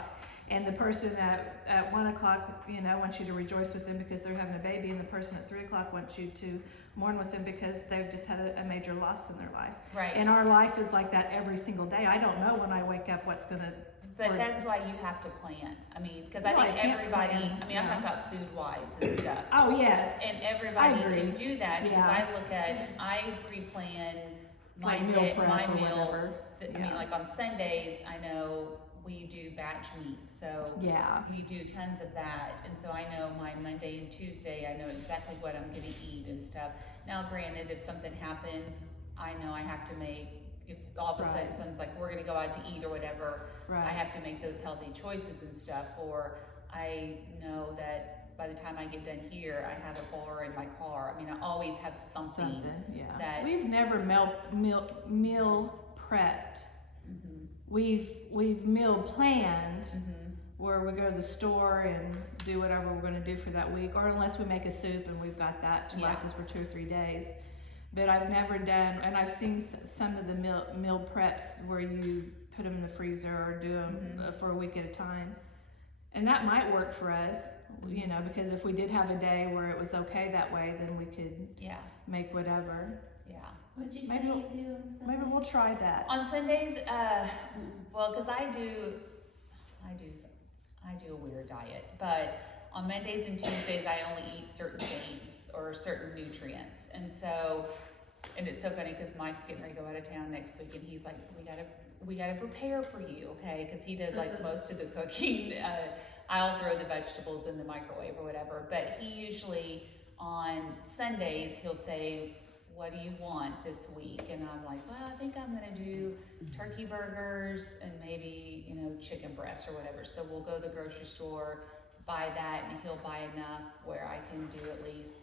And the person at 1:00, wants you to rejoice with them because they're having a baby, and the person at 3:00 wants you to mourn with them because they've just had a major loss in their life. right. And our life is like that every single day. I don't know when I wake up what's gonna. But that's why you have to plan. Because I No, I think can't everybody, plan, I'm yeah. talking about food-wise and stuff. Oh yes. And everybody agree. can do that because Yeah. I pre-plan my Like meal day, prep my or meal. whatever. I mean, Yeah. like on Sundays, I know we do batch meat, so Yeah. we do tons of that. And so I know my Monday and Tuesday, I know exactly what I'm gonna eat and stuff. Now, granted, if something happens, I know I have to make, if all of a sudden Right. someone's like, we're gonna go out to eat or whatever, I Right. have to make those healthy choices and stuff, or I know that by the time I get done here, I have a bar in my car. I mean, I always have something. Yeah. that- We've never meal prepped. Mhm, We've meal planned mhm. where we go to the store and do whatever we're gonna do for that week, or unless we make a soup and we've got that to last us for 2 or 3 days. But I've never done, and I've seen some of the meal preps where you put them in the freezer or do them for a week at a time. And that might work for us, because if we did have a day where it was okay that way, then we could Yeah, make whatever. yeah. What'd you say Maybe you do on Sunday? Maybe we'll try that. On Sundays, well, cause I do a weird diet, but on Mondays and Tuesdays, I only eat certain things or certain nutrients. And it's so funny cause Mike's getting ready to go out of town next week and he's like, we gotta prepare for you, okay? Cause he does like most of the cooking. I'll throw the vegetables in the microwave or whatever, but he usually on Sundays, he'll say, what do you want this week? And I'm like, well, I think I'm gonna do turkey burgers and maybe, chicken breast or whatever. So we'll go to the grocery store, buy that, and he'll buy enough where I can do at least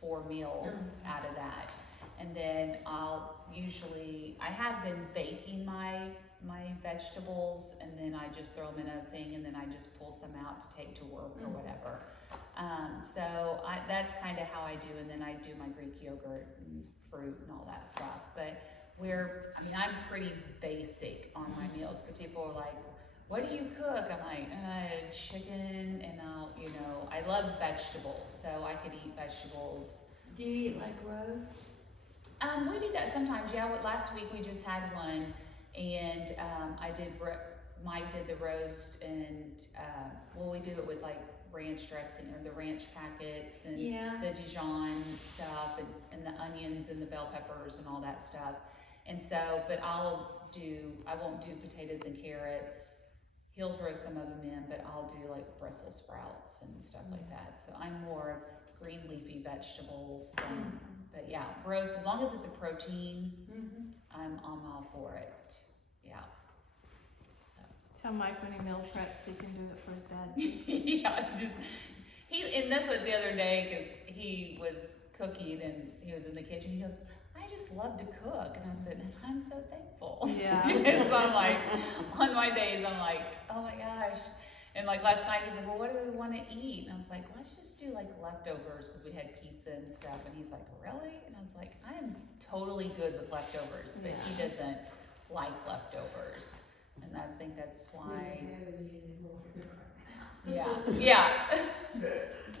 4 meals out of that. And then I have been baking my vegetables, and then I just throw them in a thing, and then I just pull some out to take to work or whatever. So that's kind of how I do, and then I do my Greek yogurt and fruit and all that stuff. But I'm pretty basic on my meals, because people are like, what do you cook? I'm like, chicken, and I love vegetables, so I could eat vegetables. Do you eat like roast? We do that sometimes, yeah. Last week we just had one, and Mike did the roast, and we do it with like ranch dressing or the ranch packets and the Dijon stuff and the onions and the bell peppers and all that stuff. And so, but I won't do potatoes and carrots. He'll throw some of them in, but I'll do like Brussels sprouts and stuff like that. So I'm more green leafy vegetables than, but yeah, roast, as long as it's a protein, I'm all for it. Yeah. Tell Mike when he meal preps, he can do it for his dad. Yeah, and that's what the other day, because he was cooking and he was in the kitchen, he goes, I just love to cook. And I said, and I'm so thankful. Yeah. Because I'm like, on my days, I'm like, oh my gosh. And like last night, he's like, well, what do we want to eat? And I was like, let's just do like leftovers, because we had pizza and stuff. And he's like, really? And I was like, I am totally good with leftovers, but he doesn't like leftovers. And I think that's We why. don't have any anymore. Yeah.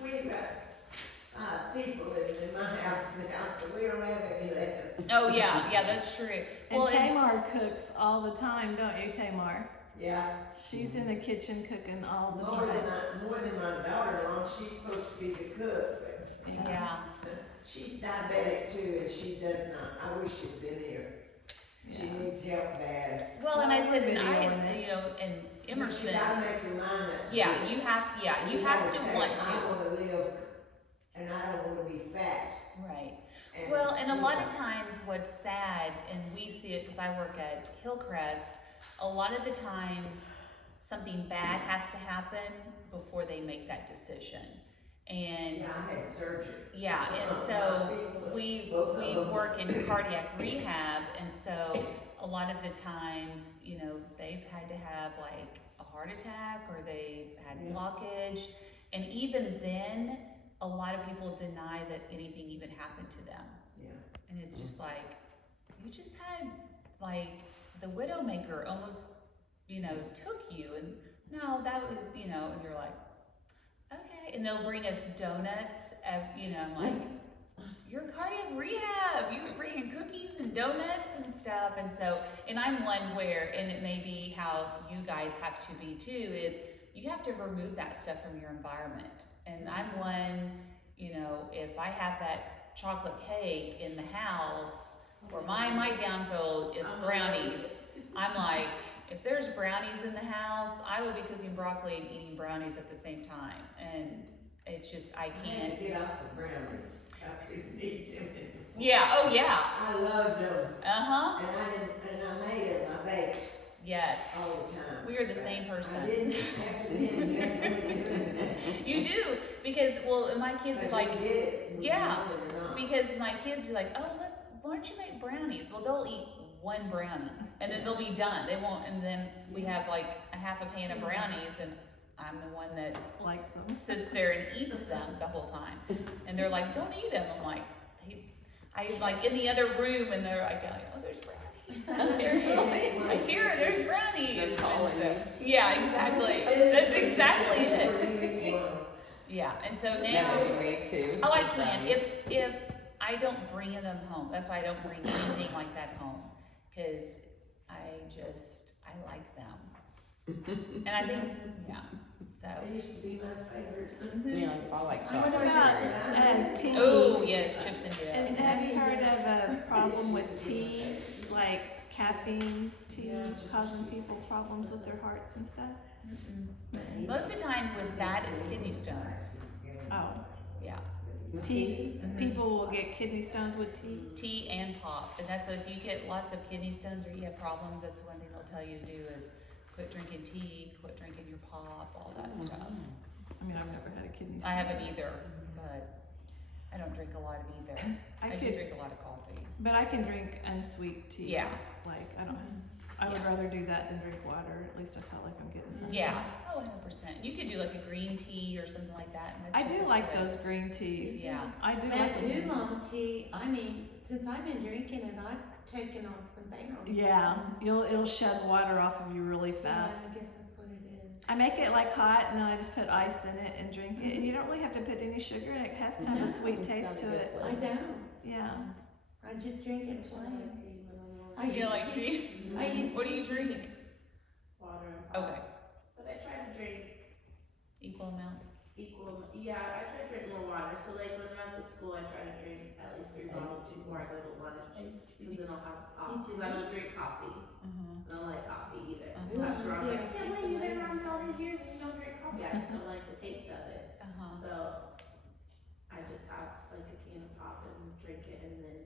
We've got 5 people living in my house now, so we don't have any left. Oh yeah, that's true. And Well, Tamar cooks all the time, don't you, Tamar? Yeah, She's in the kitchen cooking all the more time. than my daughter-in-law, she's supposed to be the cook, but yeah. she's diabetic too, and she does not, I wish she'd been here. She Yeah. needs help bad. Well, and I said, and Videoing it. you know, and Emerson. But you gotta make your mind up. Yeah, you have to gotta say, want to. I wanna live, and I don't wanna be fat. Right. And, Well, and a you lot know, of times what's sad, and we see it because I work at Hillcrest, a lot of the times something bad has to happen before they make that decision. And Yeah, I had surgery. yeah, and so we work in cardiac rehab, and so a lot of the times, you know, they've had to have like a heart attack or they've had blockage, and even then, a lot of people deny that anything even happened to them. Yeah. And it's just like, you just had like the Widowmaker almost, you know, took you, and no, that was, you know, and you're like, okay, and they'll bring us donuts, you know, I'm like, you're cardiac rehab, you were bringing cookies and donuts and stuff, and so, and I'm one where, and it may be how you guys have to be too, is you have to remove that stuff from your environment, and I'm one, you know, if I have that chocolate cake in the house, or my downfall is brownies, I'm like, if there's brownies in the house, I will be cooking broccoli and eating brownies at the same time, and it's just, I I had can't. to get off of brownies. I couldn't eat them anymore. Yeah, oh yeah. I loved them, Uh-huh, and I made them, I baked yes. all the time. We are the same person. I didn't have to be in the doing that. You do, because, well, and my kids I are like, did it. yeah, whether you know it or not. because my kids were like, oh, why don't you make brownies? Well, they'll eat one brownie, and then they'll be done. They won't, and then we have like a half a pan of brownies, and I'm the one that Likes them. sits there and eats them the whole time. And they're like, don't eat them. I'm like, I like in the other room, and they're like, oh, there's brownies. I hear there's brownies. They're And calling so- you. yeah, exactly. That's exactly it. Yeah, and so now. Never me too. Oh, I can, if I don't bring them home, that's why I don't bring anything like that home, cause I like them. And I think, yeah, so. They used to be my favorite. Yeah, I like What chocolate. about tea? Oh, yes, chips and dip. Have you heard of a problem with tea, like caffeine tea causing people problems with their hearts and stuff? Most of the time with that, it's kidney stones, Oh, yeah. tea. People will get kidney stones with tea. Tea and pop, and that's, if you get lots of kidney stones or you have problems, that's one thing they'll tell you to do is quit drinking tea, quit drinking your pop, all that stuff. I mean, I've never had a kidney stone. I haven't either, but I don't drink a lot of either. I do could, drink a lot of coffee. but I can drink unsweet tea. Yeah. Like, I would rather do that than drink water. At least I felt like I'm getting something. Yeah, oh, 100%. You could do like a green tea or something like that. And I that's do just like as good. those green teas. Yeah. I do That like them. oolong tea, I mean, since I've been drinking it, I've taken off some pounds. Yeah, it'll shed water off of you really Yeah, fast. I guess that's what it is. I make it like hot and then I just put ice in it and drink it. And you don't really have to put any sugar in it. It has kind of a No, sweet it's taste got a to good it. flavor. I don't. Yeah. I just drink it plain. I You used like to- tea? I used What to do you drink? Water and pop. Okay, But I try to drink equal amounts. equal, yeah, I try to drink more water. So like when I'm at the school, I try to drink at least 3 bottles before I go to lunch. Because then I'll have, because I don't drink coffee. Mm-hmm. I don't like coffee either. Uh-huh. That's where I'm Yeah, like, yeah, wait, you've been around me all these years and you don't drink coffee. I just don't like the taste of it. Uh-huh. So I just have like a can of pop and drink it, and then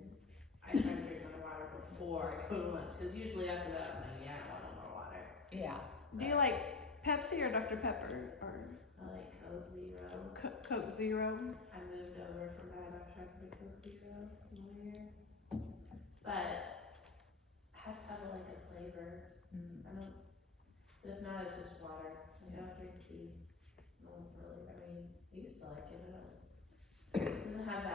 I try to drink my water before I go to lunch. Because usually after that, I'm like, yeah, I don't want no more water. Yeah. Do you like Pepsi or Dr. Pepper or I like Coke Zero. Coke Zero? I moved over from that after I could Coke Zero from here. but has to have like a flavor. I don't, but if not, it's just water. I don't drink tea. I don't really, I mean, I used to like it, but it doesn't have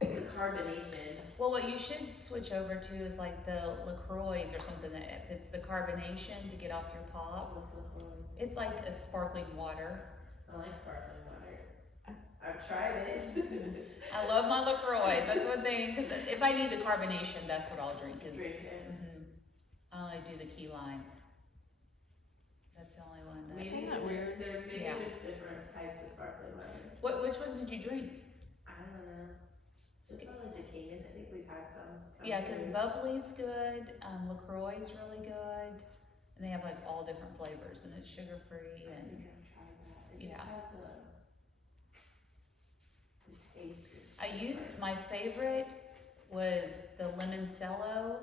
the carbonation. Well, what you should switch over to is like the LaCroix or something that fits the carbonation to get off your pop. What's LaCroix? It's like a sparkling water. I like sparkling water. I've tried it. I love my LaCroix. That's one thing, because if I need the carbonation, that's what I'll drink. Is Drink it. I only do the key lime. That's the only one that. Maybe Isn't that weird? There's Yeah. different types of sparkling water. Which one did you drink? I don't know. Just probably the can. I think we've had some. come Yeah, because through. bubbly's good. LaCroix is really good, and they have like all different flavors, and it's sugar free I and. think I've tried that. It Yeah. just has the taste is. I used, my favorite was the limoncello,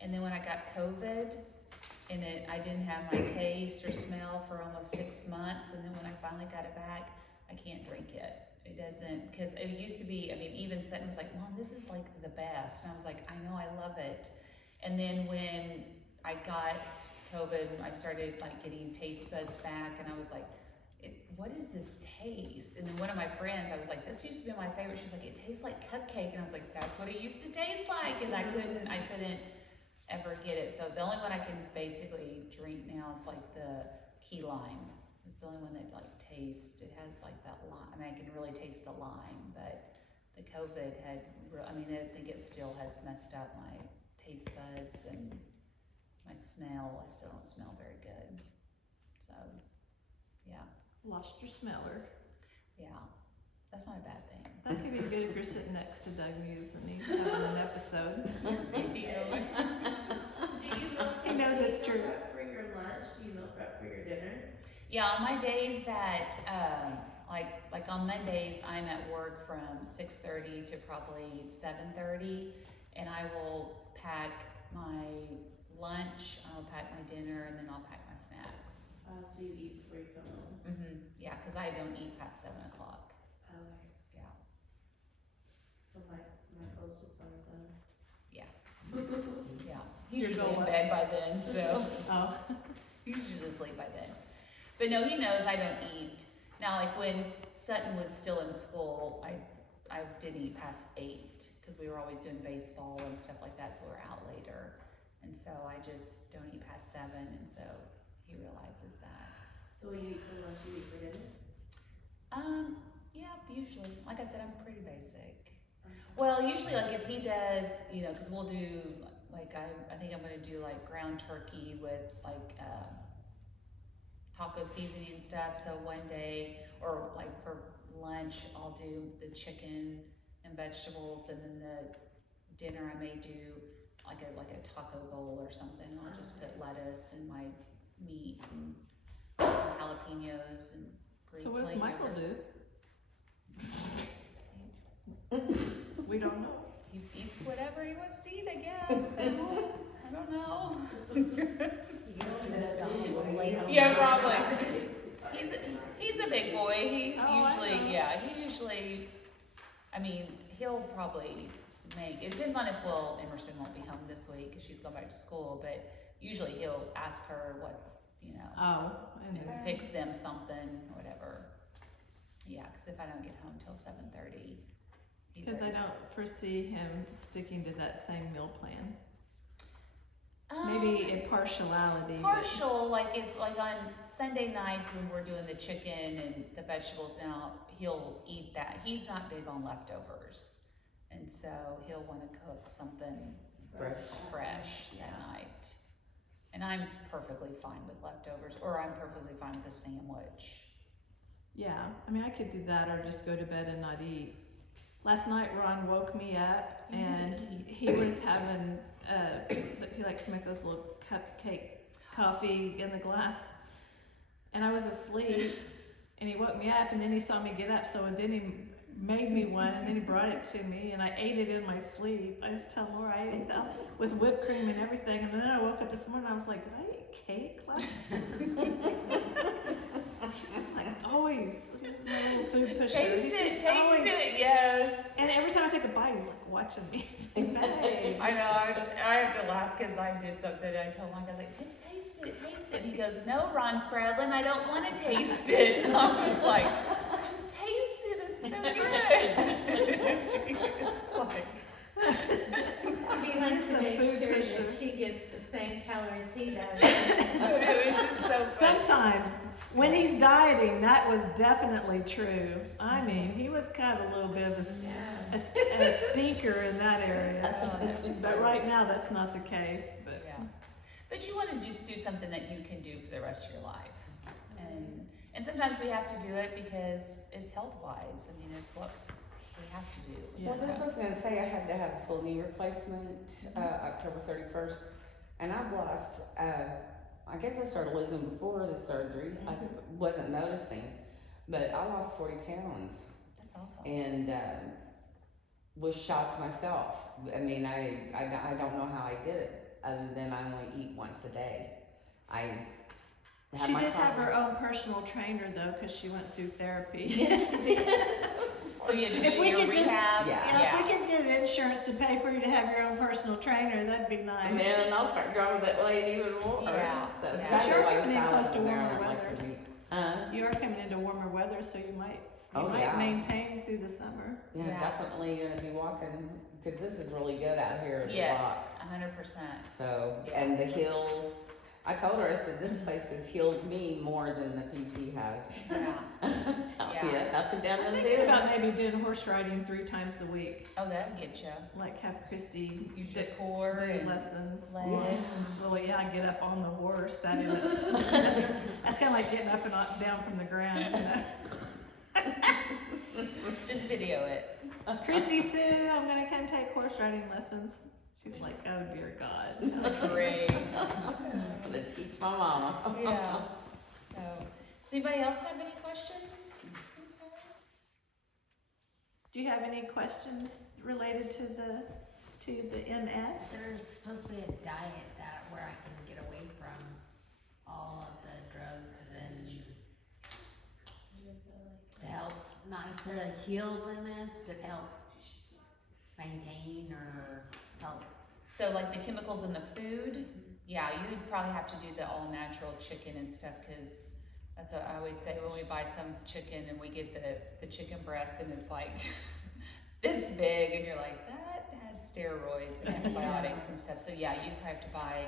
and then when I got COVID, and I didn't have my taste or smell for almost 6 months, and then when I finally got it back, I can't drink it. It doesn't, because it used to be, I mean, even Sutton was like, Mom, this is like the best, and I was like, I know, I love it. And then when I got COVID, I started like getting taste buds back, and I was like, what is this taste? And then one of my friends, I was like, this used to be my favorite. She's like, it tastes like cupcake. And I was like, that's what it used to taste like. And I couldn't ever get it. So the only one I can basically drink now is like the key lime. It's the only one that like tastes, it has like that lime. I mean, I can really taste the lime, but the COVID had, I mean, I think it still has messed up my taste buds and my smell. I still don't smell very good. So, yeah. Lost your smeller. Yeah, that's not a bad thing. That could be good if you're sitting next to Doug Muse and he's having an episode. So do you meal He knows do you it's meal true. prep for your lunch? Do you meal prep for your dinner? Yeah, on my days that, like on Mondays, I'm at work from 6:30 to probably 7:30, and I will pack my lunch, I'll pack my dinner, and then I'll pack my snacks. So you eat before you come home? Yeah, because I don't eat past 7 o'clock. Okay. Yeah. So my postal son's Yeah. Yeah, he's You're usually in going- bed by then, so. Oh, He's usually asleep by then. But no, he knows I don't eat. Now, like when Sutton was still in school, I didn't eat past 8 because we were always doing baseball and stuff like that, so we're out later. And so I just don't eat past 7, and so he realizes that. So when you eat for lunch, you eat for dinner? Yeah, usually. Like I said, I'm pretty basic. Well, usually, like if he does, you know, because we'll do, like I think I'm gonna do like ground turkey with like taco seasoning and stuff. So one day, or like for lunch, I'll do the chicken and vegetables, and then the dinner I may do like a taco bowl or something. I'll just put lettuce and my meat and some jalapenos and Greek so what does plain Michael yogurt. do? We don't know. He eats whatever he wants to eat, I guess. I don't know. Yeah, probably. He's a big boy. He usually, I mean, he'll probably make, it depends on if Emerson won't be home this week because she's going back to school, but usually he'll ask her what, you know, Oh, and and fix them something, whatever. Yeah, because if I don't get home till 7:30, he's because I already- don't foresee him sticking to that same meal plan. Maybe in partiality. but- Partial, like if, like on Sunday nights when we're doing the chicken and the vegetables now, he'll eat that. He's not big on leftovers. And so he'll want to cook something fresh that night. And I'm perfectly fine with leftovers, or I'm perfectly fine with a sandwich. Yeah, I mean, I could do that or just go to bed and not eat. Last night, Ron woke me up You need and to eat. he was having, he likes to make this little cupcake coffee in the glass. And I was asleep and he woke me up and then he saw me get up. So then he made me one and then he brought it to me and I ate it in my sleep. I just tell Laura I ate that with whipped cream and everything. And then I woke up this morning and I was like, did I eat cake last night? He's just like always, he's a little food pusher. Taste He's it, just always- yes. And every time I take a bite, quiet. He's like watching me. He's like, nice. I know, I have to laugh because I did something. I told Mike, I was like, just taste it, taste it. He goes, no, Ron Spradlin, I don't want to taste it. And I was like, just taste it, it's so good. It's like, He wants to Some make food sure pressure. that she gets the same calories he does. it was just so funny. Sometimes when he's dieting, that was definitely true. I mean, he was kind of a little bit of a stinker in that area. But right now, that's not the case. But Yeah. But you want to just do something that you can do for the rest of your life. And sometimes we have to do it because it's health wise. I mean, it's what we have to do. Yeah. Well, this was gonna say I had to have a full knee replacement, October 31st, and I've lost, I guess I started losing before the surgery. I wasn't noticing, but I lost 40 pounds That's awesome. and, was shocked myself. I mean, I don't know how I did it, other than I only eat once a day. I have she my did have coffee. her own personal trainer though, because she went through therapy. Yes, I did. So you had to If do we your could just- rehab. Yeah, if we could get insurance to pay for you to have your own personal trainer, that'd be nice. And then I'll start driving that lane even more. Yeah, So, 'cause yeah. I But do you're a lot of coming in salads close to in there, I warmer don't like weathers. the meat. You are coming into warmer weather, so you might Oh, yeah. maintain through the summer. Yeah, Yeah. definitely gonna be walking, because this is really good out here at the Yes, lot. 100%. So, Yeah. and the hills, I told her, I said, this place has healed me more than the PT has. Yeah. Tell Yeah. you, up and down I'm those thinking hills. about maybe doing horse riding 3 times a week. Oh, that'll get you. Like have Christy Use do your core do and lessons. legs. Well, yeah, get up on the horse. That is. That's kind of like getting up and down from the ground, you know. Just video it. Christy Sue, I'm gonna come take horse riding lessons. She's like, oh dear God. Great. I'm gonna teach my mama. Yeah. So, does anybody else have any questions, concerns? Do you have any questions related to the MS? There's supposed to be a diet that where I can get away from all of the drugs and to help not necessarily heal MS, but help maintain or help. So like the chemicals in the food, yeah, you would probably have to do the all natural chicken and stuff, because that's what I always say when we buy some chicken and we get the chicken breast and it's like this big and you're like, that had steroids and antibiotics and stuff. So yeah, you'd probably have to buy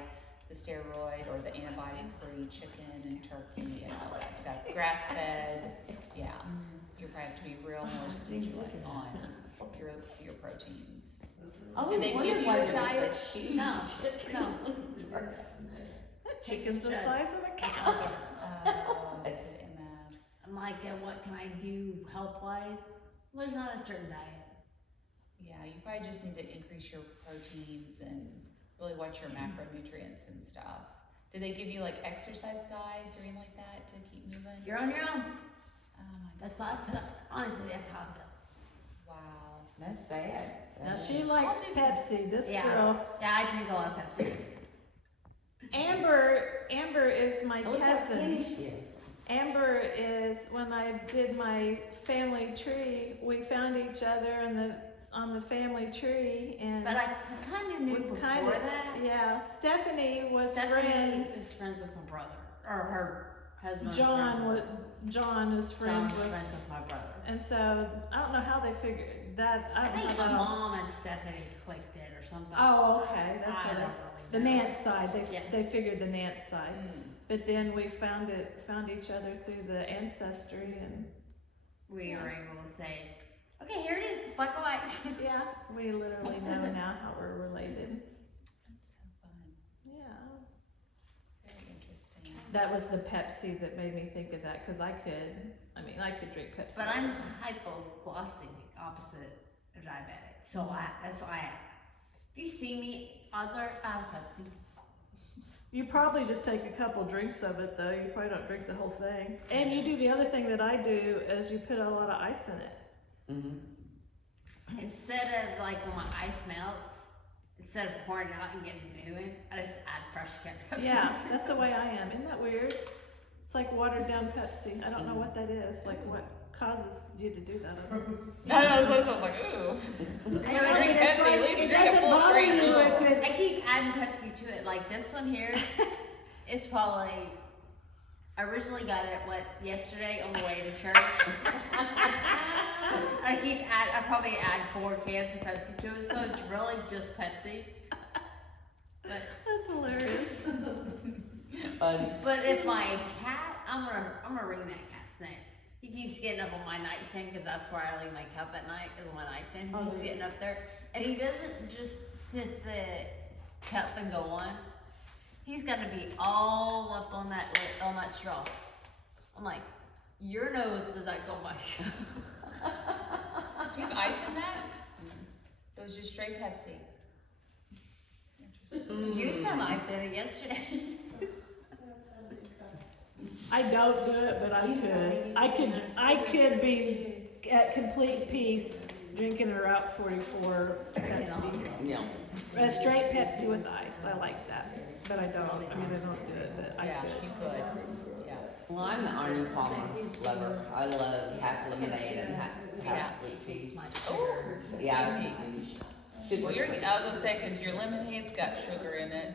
the steroid or the antibiotic-free chicken and turkey and all that stuff. Grass-fed, yeah. You probably have to be real more vigilant on your proteins. I always Did they wondered give why you a there diet? was such huge No, chickens. no. That chicken's the size of a cow. It's MS. I'm like, what can I do health-wise? Well, there's not a certain diet. Yeah, you probably just need to increase your proteins and really watch your macronutrients and stuff. Do they give you like exercise guides or anything like that to keep moving? You're on your own. Oh my god, That's not, honestly, that's how I feel. wow. That's sad. Now she likes I'll do some- Pepsi. This Yeah. girl, Yeah, I drink a lot of Pepsi. Amber is my Look how skinny cousin. she is. Amber is, when I did my family tree, we found each other on the family tree, and But I kind of knew we before kind of, that. yeah. Stephanie was Stephanie friends. is friends with my brother, or her husband. John is friends John's with, friends with my brother. and so I don't know how they figured that. I think don't my know. mom and Stephanie clicked it or something. Oh, okay, that's I what don't it. The really know. Nance side, Yeah. they figured the Nance side. Mm. But then we found each other through the ancestry, and We were able to say, okay, here it is, it's black and white. yeah, we literally know now how we're related. That's so fun. Yeah. It's very interesting. That was the Pepsi that made me think of that, because I could drink Pepsi. But I'm hypoglycemic, opposite of diabetic. So that's why if you see me, odds are I have Pepsi. You probably just take a couple drinks of it, though. You probably don't drink the whole thing. And you do the other thing that I do is you put a lot of ice in it. Mm-hmm. Instead of like when my ice melts, instead of pouring it out and getting new in, I just add fresh Pepsi. Yeah, that's the way I am. Isn't that weird? It's like watered down Pepsi. I don't know what that is. Like what causes you to do that? I know, so I was like, ooh. I When I know, drink but it's Pepsi, at like, least it drink a doesn't full bother strength. you if I it's- keep adding Pepsi to it. Like this one here, it's probably. I originally got it yesterday on the way to church. I probably add 4 cans of Pepsi to it, so it's really just Pepsi. But That's hilarious. but if my cat, I'm gonna wring that cat's neck. He keeps getting up on my nightstand because that's where I leave my cup at night. Is on my nightstand. He's getting up there, and he doesn't just sniff the cup and go on. He's gonna be all up on that straw. I'm like, your nose does not go much. Do you have ice in that? So it's just straight Pepsi. Interesting. You some ice in it yesterday. I don't do it, but I could be at complete peace drinking a Route 44 Pepsi. Yeah. A straight Pepsi with ice. I like that, but I don't. I mean, I don't do it, but I Yeah, could. you could. Yeah. Well, I'm the Arnie Palmer lover. I love half lemonade and half sweet tea. Oh, Yeah, super well, I was sweet. gonna say, cause your lemonade's got sugar in it.